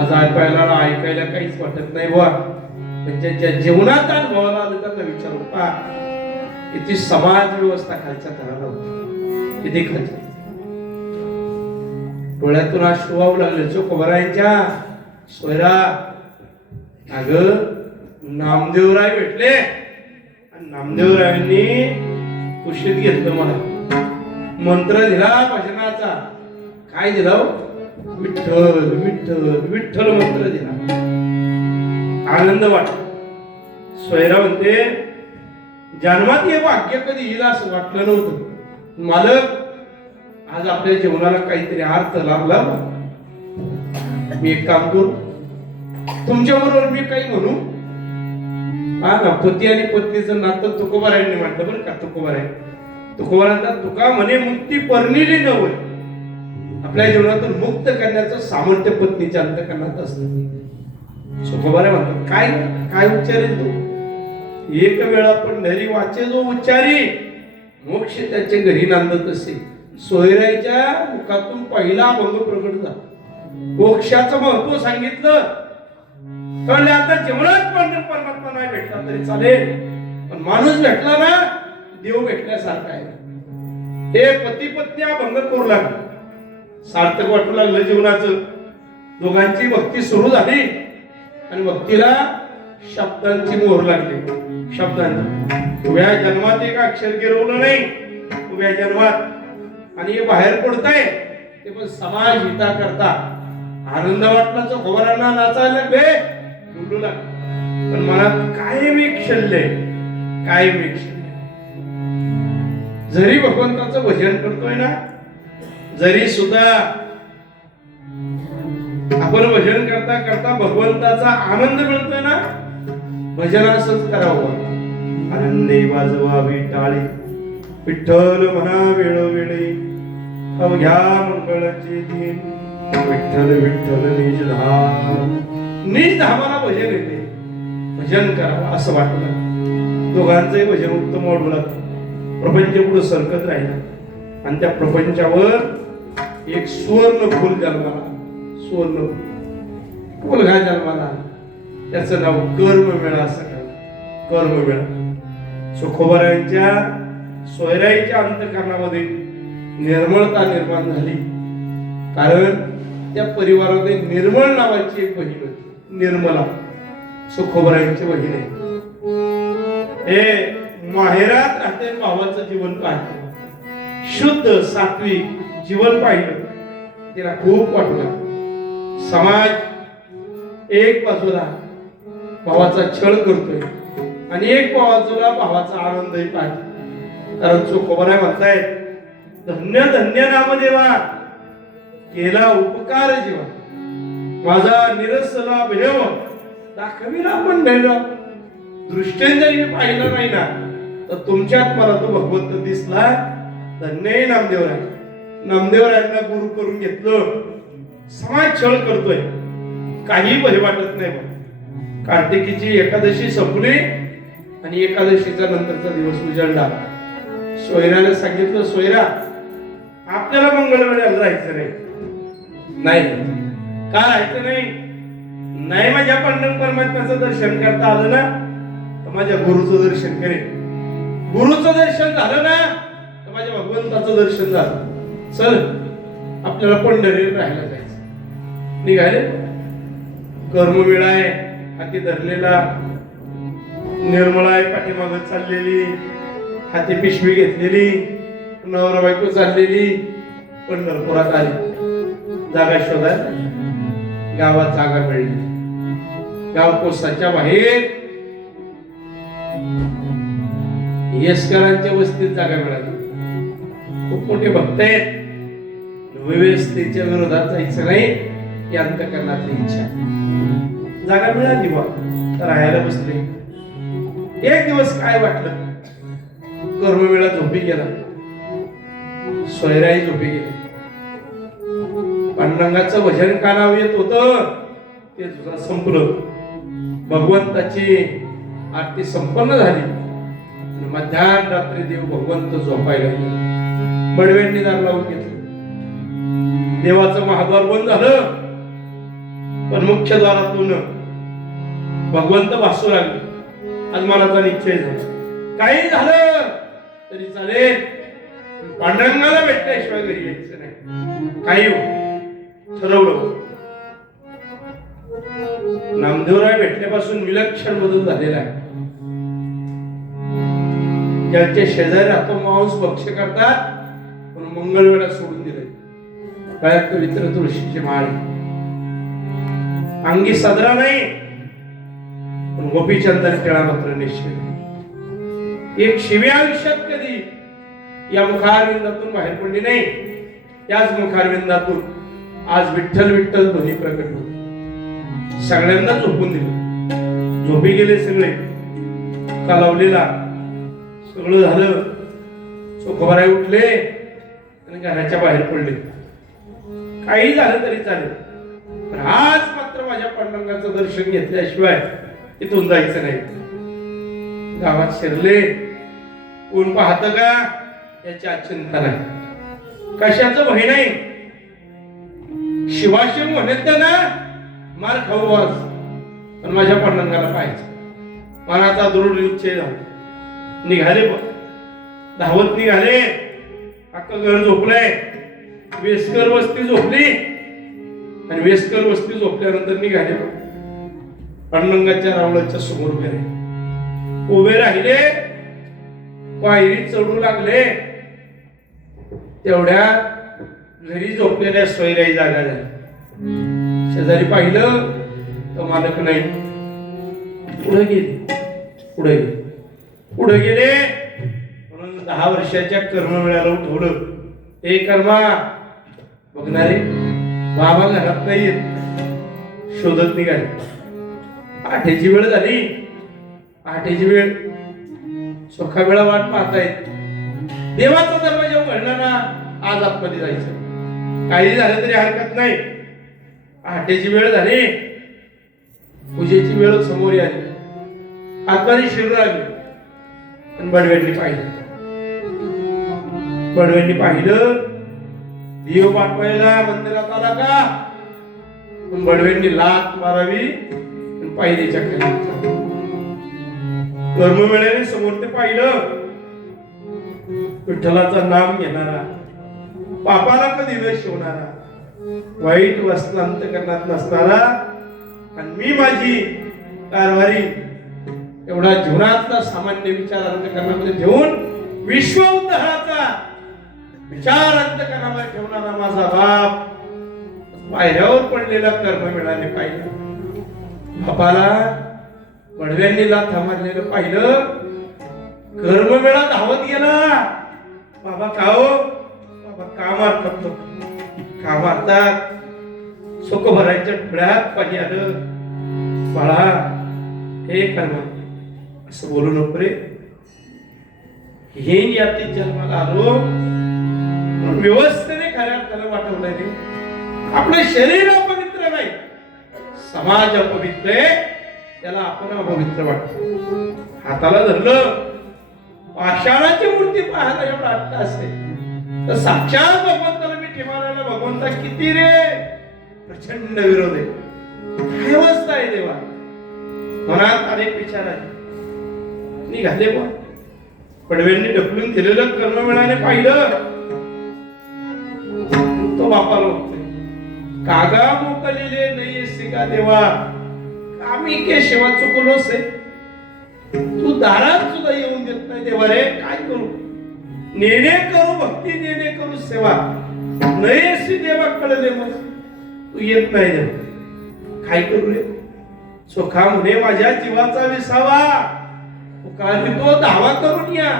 आज ऐकायला काहीच वाटत नाही बुवा. त्यांच्या जीवनात अनुभवाला आलं त्यांना विचारू का किती समाज व्यवस्था खालच्या थराला होती, किती खालच्या. डोळ्यातून अश्रू वाहू लागले चोकोबरायांच्या. सोयरा, अग नामदेवराय भेटले आणि नामदेवरायांनी कुशीत घेतलं मला. मंत्र दिला भजनाचा. काय दिला? विठ्ठल विठ्ठल विठ्ठल मंत्र दिला. आनंद वाटला. सोयरा म्हणते, जन्मात हे भाग्य कधी येईल असं वाटलं नव्हतं. मालक, आज आपल्या जीवनाला काहीतरी अर्थ लाभला. मी एक काम करू, तुमच्या बरोबर मी काही म्हणू. हा ना, पती आणि पत्नीचं नातं तुकोबारायांनी म्हटलं बरं का. तुकोबारायांचा तुका म्हणे मुक्ती परनिली नव्हे. आपल्या जीवनातून मुक्त करण्याचं सामर्थ्य पत्नीच्या अंतःकरणात असतं. तुकोबाराय म्हणतात, काय काय उच्चारेल तू? एक वेळा पंढरी वाचे जो उच्चारी, मोक्ष त्याच्या घरी नांदत असे. सोयराईच्या मुखातून पहिला अभंग प्रकट झाला. मोक्षाचं महत्व सांगितलं. कळलं आता जीवनात परमात्मा नाही भेटला तरी चालेल, पण माणूस भेटला ना, देव भेटल्यासारखा आहे. हे पती पत्नी अभंग करू लागले. सार्थक वाटू लागलं जीवनाचं. दोघांची भक्ती सुरू झाली आणि भक्तीला शब्दांची मोहर लागली. शब्दांची. उभ्या जन्मात एक अक्षर गिरवलं नाही, उभ्या जन्मात. आणि हे बाहेर पडताय ते पण समाज हिता करता. आनंद वाटला चोखोबारांना, नाचायला लागले, बोलू लागले. पण मनात कायम एक शल्य, कायम एक शल्य. जरी भगवंताचं भजन करतोय ना, जरी सुद्धा आपण भजन करता करता भगवंताचा आनंद मिळतोय ना, भजन असंच करावं. आनंदी वाजवावी टाळी, विठ्ठल म्हणा वेळोवेळी, अवघ्या मंगळाचे दिन, विठ्ठल विठ्ठल निज धाम. निज धामाला भजन येते, भजन करावं असं वाटलं. दोघांचंही भजन उत्तम वाढू लागलं. प्रपंच पुढे सरकत राहिला आणि त्या प्रपंचावर एक सुवर्ण फुल जन्माला. सुवर्ण फुलगा जन्माला. त्याचं नाव कर्ममेळा असं करतात. कर्ममेळा. चोखोबारायांच्या सोयराईच्या अंतःकरणामध्ये निर्मळता निर्माण झाली. कारण त्या परिवारामध्ये निर्मळ नावाची एक बहीण होती, निर्मला. चोखोबारायांची बहीण आहे. हे माहेरात राहते, भावाचं जीवन पाहते, शुद्ध सात्विक जीवन पाहिलं. तिला खूप वाटलं. समाज एक बाजूला भावाचा छळ करतोय आणि एक बाजूला भावाचा आनंदही पाहतो. कारण चोखोबाराय म्हणतायत, धन्य धन्य नामदेवा, केला उपकार जीवा, माझा निरसला भेव, दाखविला पण भेव. दृष्टीने जरी मी पाहिलं नाही ना, तर तुमच्यात मला तो भगवंत दिसला. धन्य नामदेवराय. नामदेवरायांना गुरु करून घेतलं. समाज छळ करतोय, काही बरे वाटत नाही. कार्तिकीची एकादशी संपली आणि एकादशीचा नंतरचा दिवस उजळला. सोयराला सांगितलं, सोयरा आपल्याला मंगळवेळ्याला जायचं नाही. का राहायचं नाही? माझ्या पंडित परमात्म्याचं दर्शन करता आलं ना, तर माझ्या गुरुचं दर्शन करेन. गुरुचं दर्शन झालं ना, तर माझ्या भगवंताचं दर्शन झालं. चल आपल्याला पंढरीला राहायला जायचं. निघाले. कर्मवेळा आहे, हाती धरलेला. निर्मळा आहे पाठीमागत चाललेली, हाती पिशवी घेतलेली. नवरा बायको चाललेली पंढरपुरात आली जागा शोधायला. गावात जागा मिळली. गाव कोसाच्या बाहेर येसकरांच्या वस्तीत जागा मिळाली. खूप मोठे भक्त आहेत. व्यवस्थेच्या विरोधात जायचं नाही ही अंतःकरणातली इच्छा. जागा मिळाली बा राहायला बसले. एक दिवस काय वाटलं, कर्मवेळा झोपी गेला, सोयराई झोपी गेली. पांडुरंगाचं भजन कानावर येत होतं ते तुझा संपलं. भगवंताची आरती संपन्न झाली. मध्यान रात्री देव भगवंत झोपायला गेले. बडव्यांनी दार लावून घेतलं. देवाचं महाद्वार बंद झालं, पण मुख्य द्वारातून भगवंत भासू लागले. आज मनाचा निश्चय झाला, काही झालं तरी चालेल, पांडुरंगाला भेटल्याशिवाय घरी यायचं नाही. काही ठरवलं. नामदेवराय भेटल्यापासून विलक्षण बदल झालेला आहे. ज्यांचे शेजारी राहतो मांस भक्ष्य करतात, पण मंगळवेळा सोडून दिले. गळ्यात पवित्र तुळशीची माळ, अंगी सदरा नाही, पण गोपीचंदन टिळा मात्र निश्चित. एक शिवी आयुष्यात कधी या मुखारविंदातून बाहेर पडली नाही. याच मुखारविंदातून आज विठ्ठल विठ्ठल ध्वनी प्रकट होते. सगळ्यांना झोपून दिलं. झोपी गेले सगळे. कालावलेला सगळं झालं. चोखोबाराय उठले आणि घराच्या बाहेर पडले. काही झालं तरी चालेल, पण आज मात्र माझ्या पांडुरंगाचं दर्शन घेतल्याशिवाय इथून जायचं नाही. गावात शिरले. कोण पाहत का याची चिंता नाही, कशाचं भय नाही. शिवाशिव म्हणत ना मार खाऊ आज, पण माझ्या पांडुरंगाला पाहायचं. मनाचा दृढ निश्चय झाला. निघाले, धावत निघाले. अख्खं घर झोपलंय. वेस्कर वस्ती झोपली आणि वेस्कर वस्ती झोपल्यानंतर निघाले. पांडुरंगाच्या रावळाच्या समोर उभे राहिले. पायरी चढू लागले. तेवढ्या घरी झोपलेल्या सोयराई जागा झाली. शेजारी पाहिलं तर मालक नाही. पुढे गेले म्हणून 10 वर्षाच्या कर्मवेळाला उठवलं. हे कर्मा बघणारे बाबा घरात नाही. शोधत निघाले. आठेची वेळ झाली. आठेची वेळ सोखा वेळा वाट पाहतायत. देवाचा दरवाजा उघडला ना आज आतमध्ये जायचं. काही झालं तरी हरकत नाही. आठेची वेळ झाली. पूजेची वेळ समोर आली. आतमध्ये शिरू लागली. आणि बडव्यांनी पाहिलं देव पाठवायला मंदिरात आला का. पण बडव्यांनी लात मारावी आणि पायरीच्या खाली. कर्मवेळेने समोर ते पाहिलं. विठ्ठलाचं नाम घेणारा, पापाला कधी न शिवणारा, वाईट वस्तू अंतःकरणात नसणारा, आणि मी माझी कारभारी एवढा जीवनातला सामान्य विचार अंतःकरणामध्ये ठेवून विश्व उद्धाराचा विचार अंतःकरणामध्ये ठेवणारा माझा बाप पायऱ्यावर पडलेला कर्म मिळाले पाहिलं. बापाला बडव्यांनी लाथ मारलेलं पाहिलं. कर्मवेळा धावत गेला. बाबा का हो, बाबा का मारतात, का मारतात. सुख भरायच्या डोळ्यात पाणी आलं. बाळा हे कर्म असं बोलू नको रे. हे यातीत जन्माला आलो व्यवस्थेने खऱ्या अर्थाने वाटवलंय रे. आपलं शरीर अपवित्र नाही, समाज अपवित्र आहे, त्याला आपण अपवित्र वाटतो. हाताला धरलं पाषाणाची मूर्ती पाहायला एवढा हट्ट असते, तर साक्षात भगवंताला मिठी मारायला भगवंता किती रे प्रचंड विरोध आहे. काय अवस्था आहे देवा. मनात अनेक विचार आहे. निघाले बा. पडव्यांनी ढकलून दिलेलं कर्मवेळाने पाहिलं. तो बापाला होतोय, कागा मोकलेले नाही सिगा देवा, आम्ही के शेवा चुकलोस आहे. तू दारात सुद्धा येऊन देत नाही देवा रे. काय करू. नेणे करू भक्ती नेणे करू सेवा नयेसी देवा कळले मग तू येत नाही देव काय करू रे सुखा म्हणे माझ्या जीवाचा विसावा काल तो धावा करून या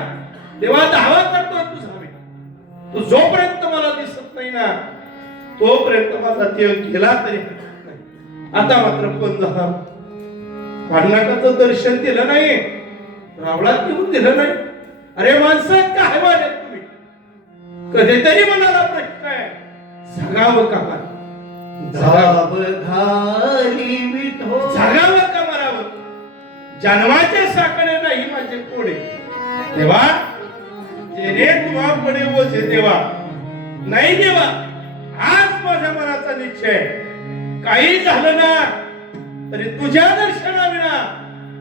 देवा धावा करतो तुझा तू जोपर्यंत मला दिसत नाही ना तोपर्यंत माझा देव गेला तरी आता मात्र कोण झाला भांडणाचं दर्शन दिलं नाही रावळात येऊन दिलं नाही अरे माणसं काय वाटत तुम्ही कधीतरी मनाला प्रश्न आहे जगावं का जगावं का मरावं जन्माच्या साकडे नाही माझे कोडे देवा जेणे तुम्हा पडे बोचे देवा नाही देवा आज माझ्या मनाचा निश्चय काही झालं ना तरी तुझ्या दर्शनाविना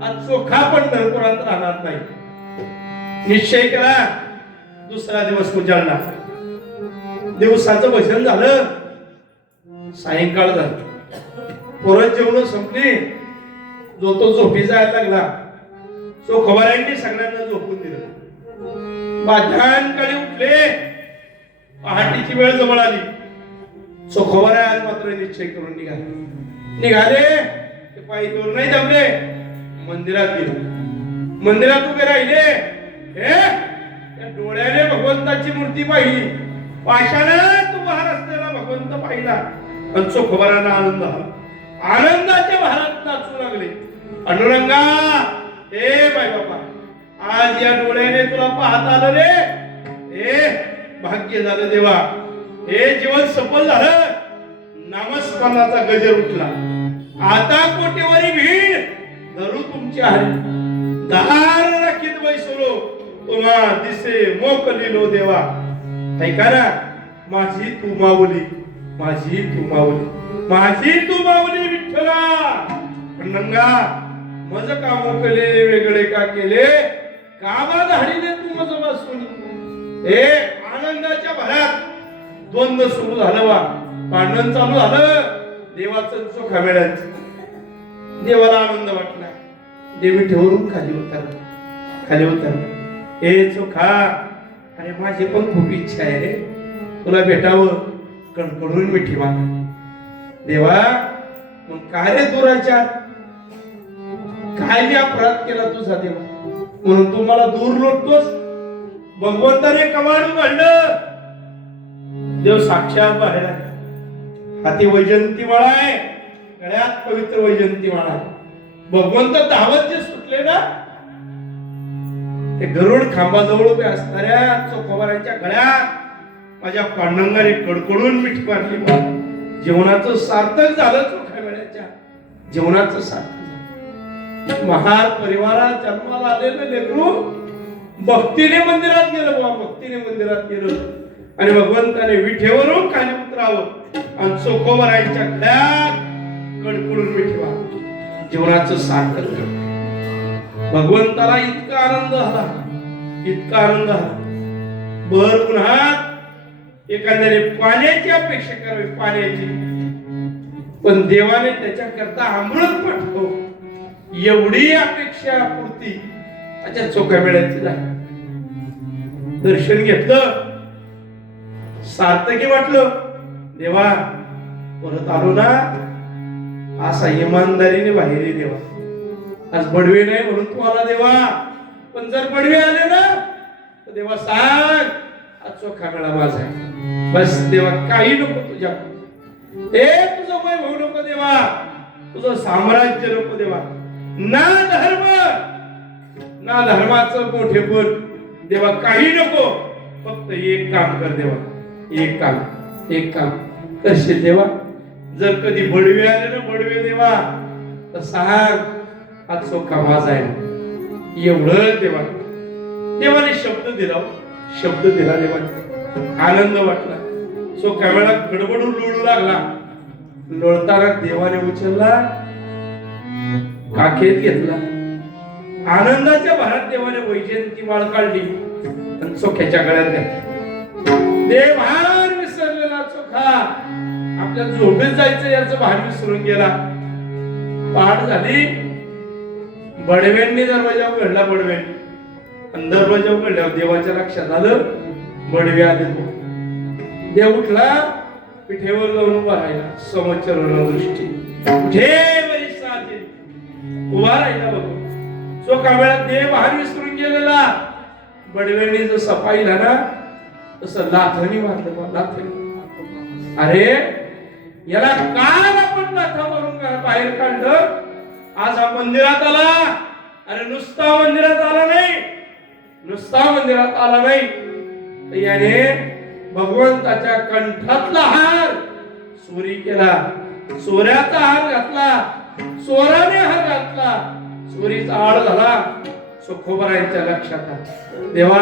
आज चोखा पण पंढरपुरात राहणार नाही निश्चय केला दुसरा दिवस उजाडला दिवसाचं भजन झालं सायंकाळ झालं परत जेवण संपली जो तो झोपी जायला लागला चोखोबारांनी सगळ्यांना झोपून दिलं माध्यान्काळी उठले पहाटेची वेळ जवळ आली चोखोबारा आज मात्र निश्चय करून निघाले ते पायीवर नाही जमले मंदिरात गेले मंदिरात उभे राहिले त्या डोळ्याने भगवंताची मूर्ती पाहिली पाषाणात उभा असलेला भगवंत पाहिला आणि चोखोबारांना आनंद झाला आनंदाच्या भारात नाचू लागले पांडुरंगा हे बाय बाबा आज या डोळ्याने तुला पाहत आलं रे हे भाग्य झालं देवा हे जीवन सफल झालं नामस्मरणाचा गजर उठला आता कोटेवरी भीड धरू तुमची हरी दार राखीत बैसलो तुम्हा दिसे मोकलिलो देवा ऐका ना माझी तू माऊली माझी तू माऊली माझी तू माऊली विठ्ठला पंडंगा मज का मोकले वेगळे का केले कामा धाडीने तू मज बसून हे आनंदाच्या भरात द्वंद्व सुरू झालं वा भांडण चालू झालं देवाचं चोखा वेळाचं देवाला आनंद वाटला देवी ठेवून खाली उतरला हे चोखा अरे माझी पण खूप इच्छा आहे रे तुला भेटावं कणकणून मिठी माग देवा मग काय रे दुराच्या काय मी अपराध केला तुझा देवा म्हणून तू मला दूर लोटतोस भगवंताने कमाडून काढलं देव साक्षात बाहेर आहे हाती वैजंती माळा आहे गळ्यात पवित्र वैजंती माळा आहे भगवंत धावत जे सुटले ना ते गरुड खांबाजवळ उभे असणाऱ्या चोखोबारांच्या गळ्यात माझ्या पांडुरंगाने कडकडून मिठी मारली जीवनाचं सार्थक झालं चोखा वेळाच्या जीवनाचं सार्थक झालं महार परिवारात जन्माला आलेलं लेकरू भक्तीने मंदिरात गेलं बाबा भक्तीने मंदिरात गेलं आणि भगवंताने विठेवरून खाली उतरावं आणि चोखोबारांच्या गळ्यात कडकडून मिठी मारली जीवनाचं सार्थक झालं भगवंताला इतका आनंद झाला भर उन्हात एखाद्याने पाण्याची अपेक्षा करावी पाण्याची पण देवाने त्याच्या करता अमृत पाठव एवढी अपेक्षा पूर्ती अच्छा चोखा वेळाची झाली दर्शन घेतलं सार्थकी वाटलं देवा परत आलो ना असा इमानदारीने बाहेर देवा आज बडवे नाही म्हणून तू आला देवा पण जर बडवे आले ना तर देवा सांग आज चोखा वेळा माझा आहे बस देवा काही नको तुझ्या हे तुझं वय होऊ नको देवा तुझं साम्राज्य नको देवा ना धर्माचं मोठेपण देवा काही नको फक्त एक काम कर देवा एक काम करशील देवा जर कधी बडवे आले ना बडवे देवा तर सांग आज चोखा माझा आहे एवढं देवाने शब्द दिला देवाने आनंद वाटला चोखा वेळा गडबडून लोळू लागला लोळताना देवाने उचलला काखेत घेतला आनंदाच्या भरात देवाने वैजयंती माळ काढली आणि चोख्याच्या गळ्यात घातली देवभार विसरलेला चोखा आपल्या झोपेत जायचं याचं भान विसरून गेला पहाट झाली बडव्यांनी दरवाजा उघडला बडव्यांनी आणि दरवाजा उघडल्यावर देवाच्या लक्षात आलं बडवे आले देव उठला पिठेवर जाऊन उभा राहिला समचरण दृष्टी कुठे बरी साजे उभा राहिला बघ सो कावळ्यात देव वाहन विसरून गेलेला बडव्यांनी जसं पाहिला ना तसं लाथणी मारलं लाथणी अरे याला काल आपण लाथा मारून बाहेर काढलं आज हा मंदिरात आला अरे नुसता मंदिरात आला नाही नुसता मंदिरात आला नाही तर याने भगवंताच्या कंठातला हार चोरी केला चोऱ्याचा हार घातला चोराने हार घातला चोरीचा आळ झाला सुखोबरायांच्या लक्षात आला देवा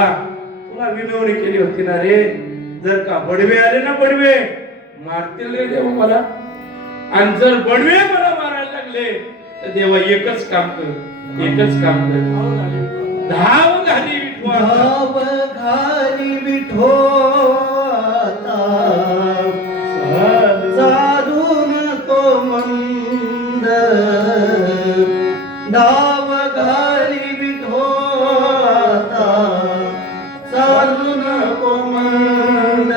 तुला विनवणी केली होती ना रे जर का बडवे आले ना बडवे मारतील रे देवा मला आणि जर बडवे मला मारायला लागले तर देवा एकच काम कर धाव घाली विठवा धाव घाली विठोता चालू नको मंद धाव घाली विठोता चालू नको मंद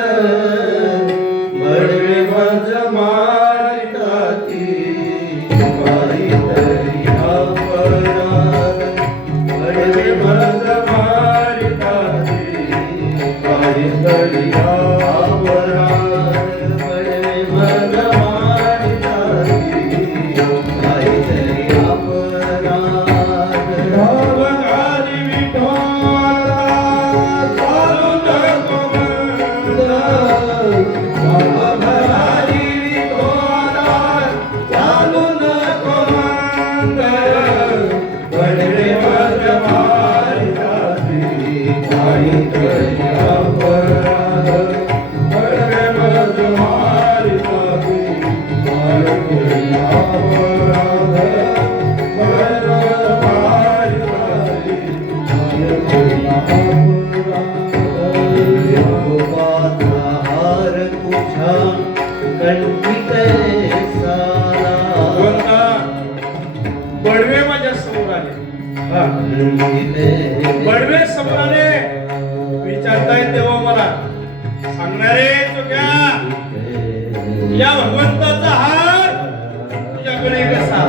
बडवे मज मारिताती काहीतरी अपराध बडवे मज मारिताती काहीतरी अपराध बडवे मज मारिताती काहीतरी अपराध धाव घाली विठोता चालू नको मंद बडवे माझ्या समोर आले बडवे समोर आले विचारताय तेव्हा मला सांगणारे चुक्या या भगवंताचा हार तुझ्याकडे कसा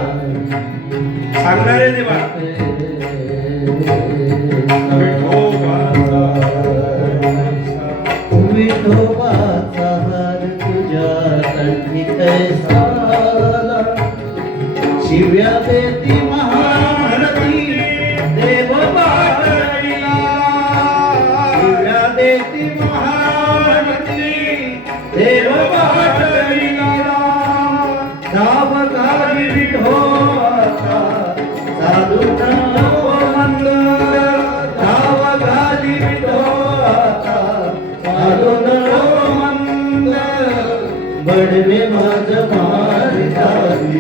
सांगणारे देवा विठोबाचा हार तुझ्या कंठी कैसा शिव्या देती महारती देव बाटलीला शिव्या देती महारती देव बाटलीला धाव घाली विठोबाचा चालू नको मंद धाव घाली विठोबाचा चालू नको मंद बडवे माझ मारिताती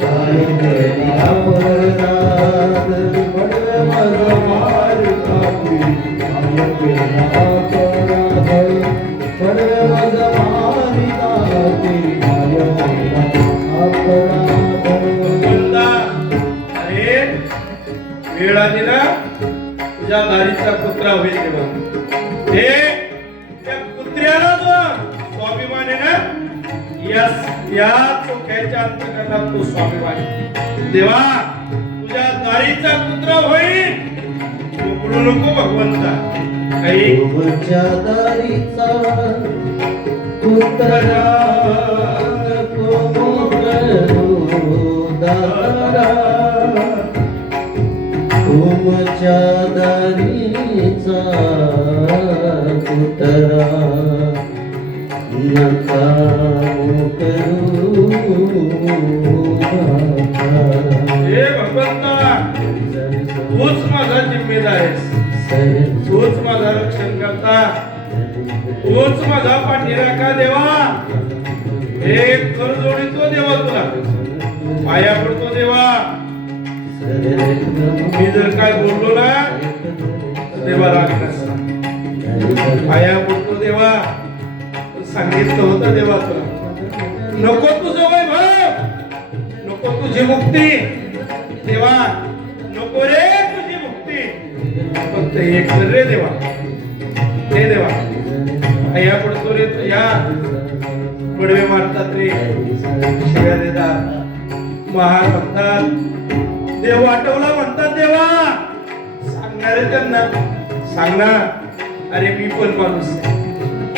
काहीतरी अपराध बडवे मज मारिताती काहीतरी अपराध बडवे मज मारिताती काहीतरी अपराध अरे वेळ आली ना तुझ्या दारीचा कुत्रा होईल तेव्हा हे त्या कुत्र्याला जो स्वाभिमान आहे ना या चोख्याच्या अंतकरणात तो स्वाभिमान देवा तुझ्या दारीचा कुत्रा होईल उघडू नको भगवंता काही तुमच्या दारीचा कुत्रा नको करू दारा तुमच्या दारीचा कुत्रा नका करू हे भगवंता तूच माझा जिम्मेदार आहेस तूच माझा रक्षण करता तूच माझा पाठीराखा देवा हे कर जोडीतो देवा तुला पाया पडतो देवा मी जर काय बोललो ना देवा राग नसता पाया पडतो देवा सांगितलं होतं देवा तुला नको तुझं वैभव नको तुझी मुक्ती देवा नको रे तुझी मुक्ती फक्त एक कर रे देवा हे देवा या पडतो रे तो या पडवे मारतात रे शिव्या देतात महार म्हणतात देव वाटवला म्हणतात देवा सांगणार त्यांना सांगणार अरे मी पण माणूस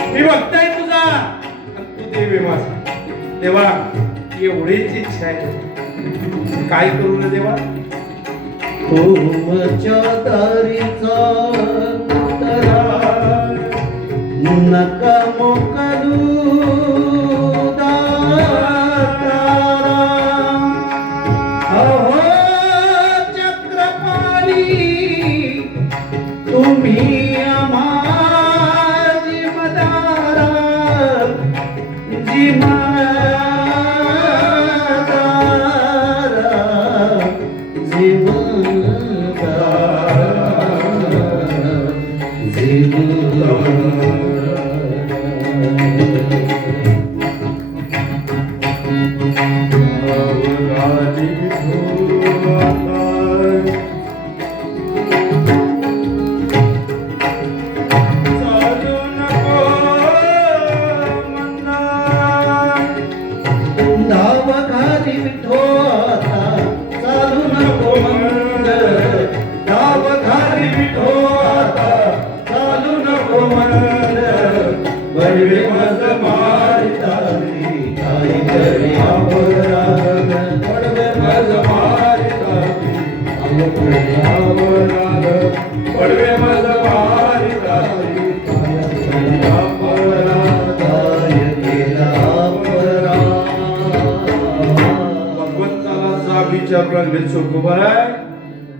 मी बघताय तुझा आणि तू देव आहे माझा देवा एवढीच इच्छा आहे काय करू ना देवा तुमच्या दारीचा तरार नका मोकलू दातारा अहो चक्रपाणी तुम्ही आम्हाची मदारा जिमादारा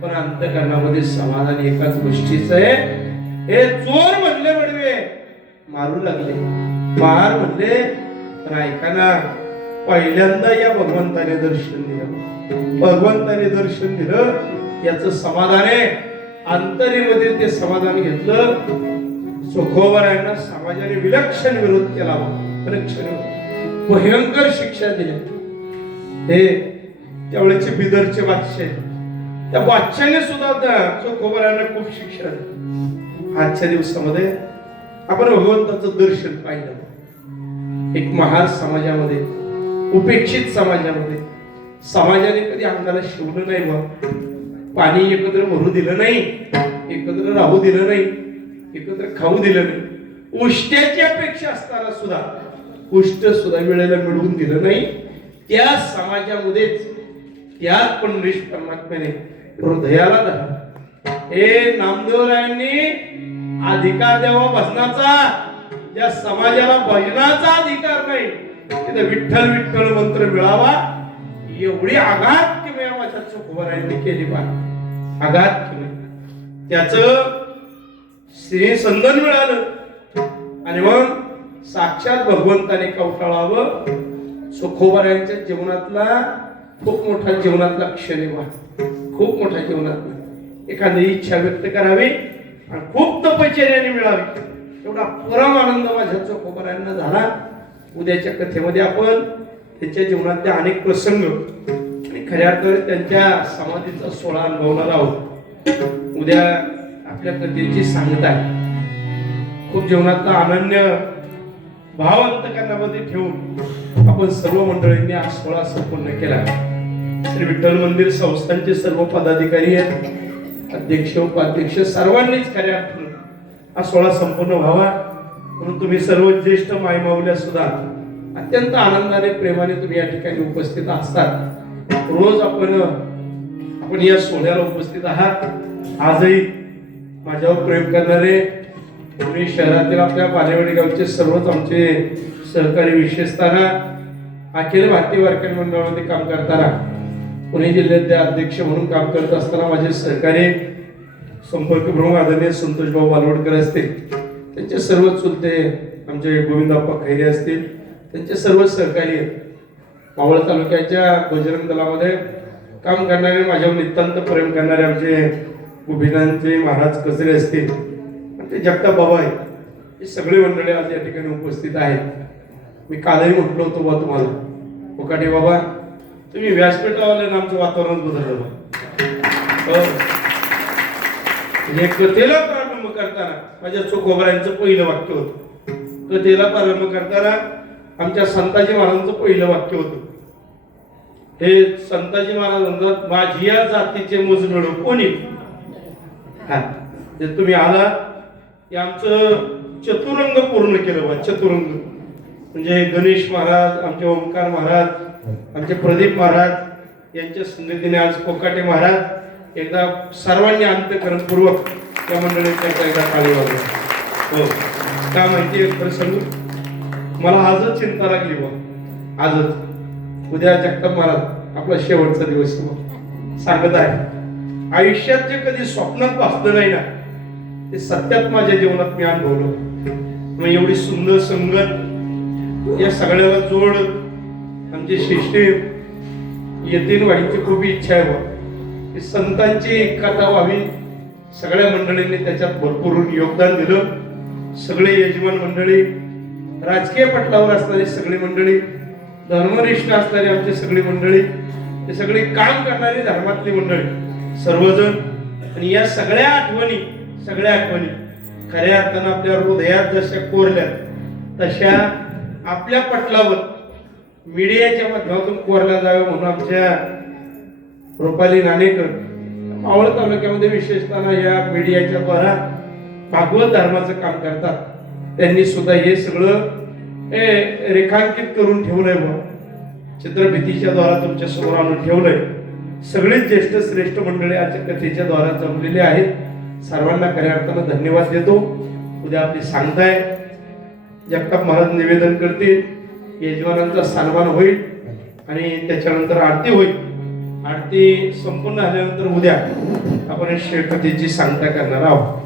पण अंतःकरणामध्ये समाधान एकाच गोष्टीच आहे हे चोर म्हणले बडवे मारू लागले मार म्हणले पण ऐका पहिल्यांदा या भगवंताने दर्शन दिलं भगवंताने दर्शन दिलं याच समाधान आहे अंतरीमध्ये ते समाधान घेतलं सुखोबरायांना समाजाने विलक्षण विरोध केला विलक्षण भयंकर शिक्षा दिल्या हे त्यावेळेचे बिदरचे बादशाह त्या बादशाने सुद्धा सुखोबरायांना खूप शिक्षा दिली आजच्या दिवसामध्ये आपण भगवंताचं दर्शन पाहिलं एक महार समाजामध्ये उपेक्षित समाजामध्ये समाजाने कधी अंगाला शिवलं नाही मग पाणी एकत्र भरू दिलं नाही एकत्र राहू दिलं नाही एकत्र खाऊ दिलं नाही उष्ट्याची अपेक्षा असताना सुद्धा उष्ट सुद्धा वेळेला मिळवून दिलं नाही त्या समाजामध्येच त्यात पण परमात्म्याने हृदयाला धरला हे नामदेवरायांनी अधिकार द्यावा भजनाचा ज्या समाजाला भजनाचा अधिकार नाही तिथे विठ्ठल विठ्ठल मंत्र मिळावा एवढी आघात किंवा माझ्या सुखोबरायांनी केली बा आघात केली त्याच श्री संदन मिळालं आणि मग साक्षात भगवंताने कवटाळावं सुखोबरायांच्या जीवनातला खूप मोठा जीवनातला क्षण आहे खूप मोठा जीवनातला एखादी इच्छा व्यक्त करावी आणि खूप तपश्चर्याने मिळावी एवढा परम आनंद माझ्या सुखोबरायांना झाला उद्याच्या कथेमध्ये आपण त्यांच्या जीवनातले अनेक प्रसंग आणि खऱ्या अर्थाने त्यांच्या समाधीचा सोहळा अनुभवणार आहोत उद्या आपल्या कथेची सांगता आहे खूप जीवनातला अनन्य भाव अंतःकरणामध्ये ठेवून आपण सर्व मंडळींनी हा सोहळा संपन्न केला श्री विठ्ठल मंदिर संस्थांचे सर्व पदाधिकारी आहेत अध्यक्ष उपाध्यक्ष सर्वांनीच खऱ्या अर्थाने हा सोहळा संपन्न व्हावा म्हणून तुम्ही सर्व ज्येष्ठ मायमाऊल्या सुद्धा अत्यंत आनंदाने प्रेमाने तुम्ही या ठिकाणी उपस्थित असतात रोज आपण या सोहळ्याला उपस्थित आहात आजही माझ्यावर प्रेम करणारे तुम्ही शहरातील आपल्या बालेवाडी गावचे सर्वच आमचे सहकारी विशेषताना अखिल भारतीय वारकरी मंडळामध्ये काम करताना पुणे जिल्ह्याचे अध्यक्ष म्हणून काम करत असताना माझे सहकारी संपर्क प्रमुख आदरणीय संतोषभाऊ बालवडकर असतील त्यांचे सर्व चुलते आमचे गोविंदाप्पा खैरे असतील त्यांचे सर्व सहकारी मावळ तालुक्याच्या बजरंग दलामध्ये काम करणारे माझ्यावर नितांत प्रेम करणारे आमचे गोपीनाथचे महाराज कचरे असतील ते जगताप बाबा आहे हे सगळे मंडळी आज या ठिकाणी उपस्थित आहेत मी कालही म्हटलो होतो बा तुम्हाला मुकाटे बाबा तुम्ही व्यासपीठावर आले ना आमचं वातावरण बदललं म्हणजे कथेला प्रारंभ करताना माझ्या चोखोबरायांचं पहिलं वाक्य होतं कथेला प्रारंभ करताना आमच्या संताजी महाराजांचं पहिलं वाक्य होतं. हे संताजी महाराज म्हणतात, माझी या जातीचे मुज मिळू कोणी. हा ते तुम्ही आला की आमचं चतुरंग पूर्ण केलं बा. चतुरंग म्हणजे गणेश महाराज, आमचे ओंकार महाराज, आमचे प्रदीप महाराज यांच्या स्मृतीने आज कोकाटे महाराज एकदा सर्वांनी अंतःकरणपूर्वक त्या मंडळीच्या एकदा खाली वाजवा. हो का माहिती आहे खरं सांगू, मला आजच चिंता लागली बा. आजच उद्या जगताप महाराज आपला शेवटचा दिवस सांगत आहे. आयुष्यात जे कधी स्वप्नात वाचलं नाही ना ते सत्यात माझ्या जीवनात मी अनुभवलं. मग एवढी सुंदर संगत, या सगळ्याला जोड आमचे शिष्य येतील व्हायची खूप इच्छा आहे बा. की संतांची कथा व्हावी. सगळ्या मंडळींनी त्याच्यात भरपूर योगदान दिलं. सगळे यजमान मंडळी, राजकीय पटलावर असणारी सगळी मंडळी, धर्मनिष्ठ असणारी आमची सगळी मंडळी, ते सगळी काम करणारी धर्मातली मंडळी सर्वजण. आणि या सगळ्या आठवणी खऱ्या अर्थानं आपल्या हृदयात जशा कोरल्यात तशा आपल्या पटलावर मीडियाच्या माध्यमातून कोरल्या जाव्या म्हणून आमच्या रुपाली नाणेकर मावळ तालुक्यामध्ये विशेषतः या मीडियाच्या द्वारा भागवत धर्माचं काम करतात. त्यांनी सुद्धा हे सगळं रेखांकित करून ठेवलंय बा. चित्रभितीच्या द्वारा तुमच्या समोर आणून ठेवलंय. सगळेच ज्येष्ठ श्रेष्ठ मंडळी आजच्या कथेच्या द्वारा जमलेले आहेत. सर्वांना खऱ्या अर्थानं धन्यवाद देतो. उद्या आपली सांगताय जगताप महाराज निवेदन करतील, यजमानांचा सन्मान होईल आणि त्याच्यानंतर आरती होईल. आरती संपूर्ण झाल्यानंतर उद्या आपण कथेची सांगता करणार आहोत.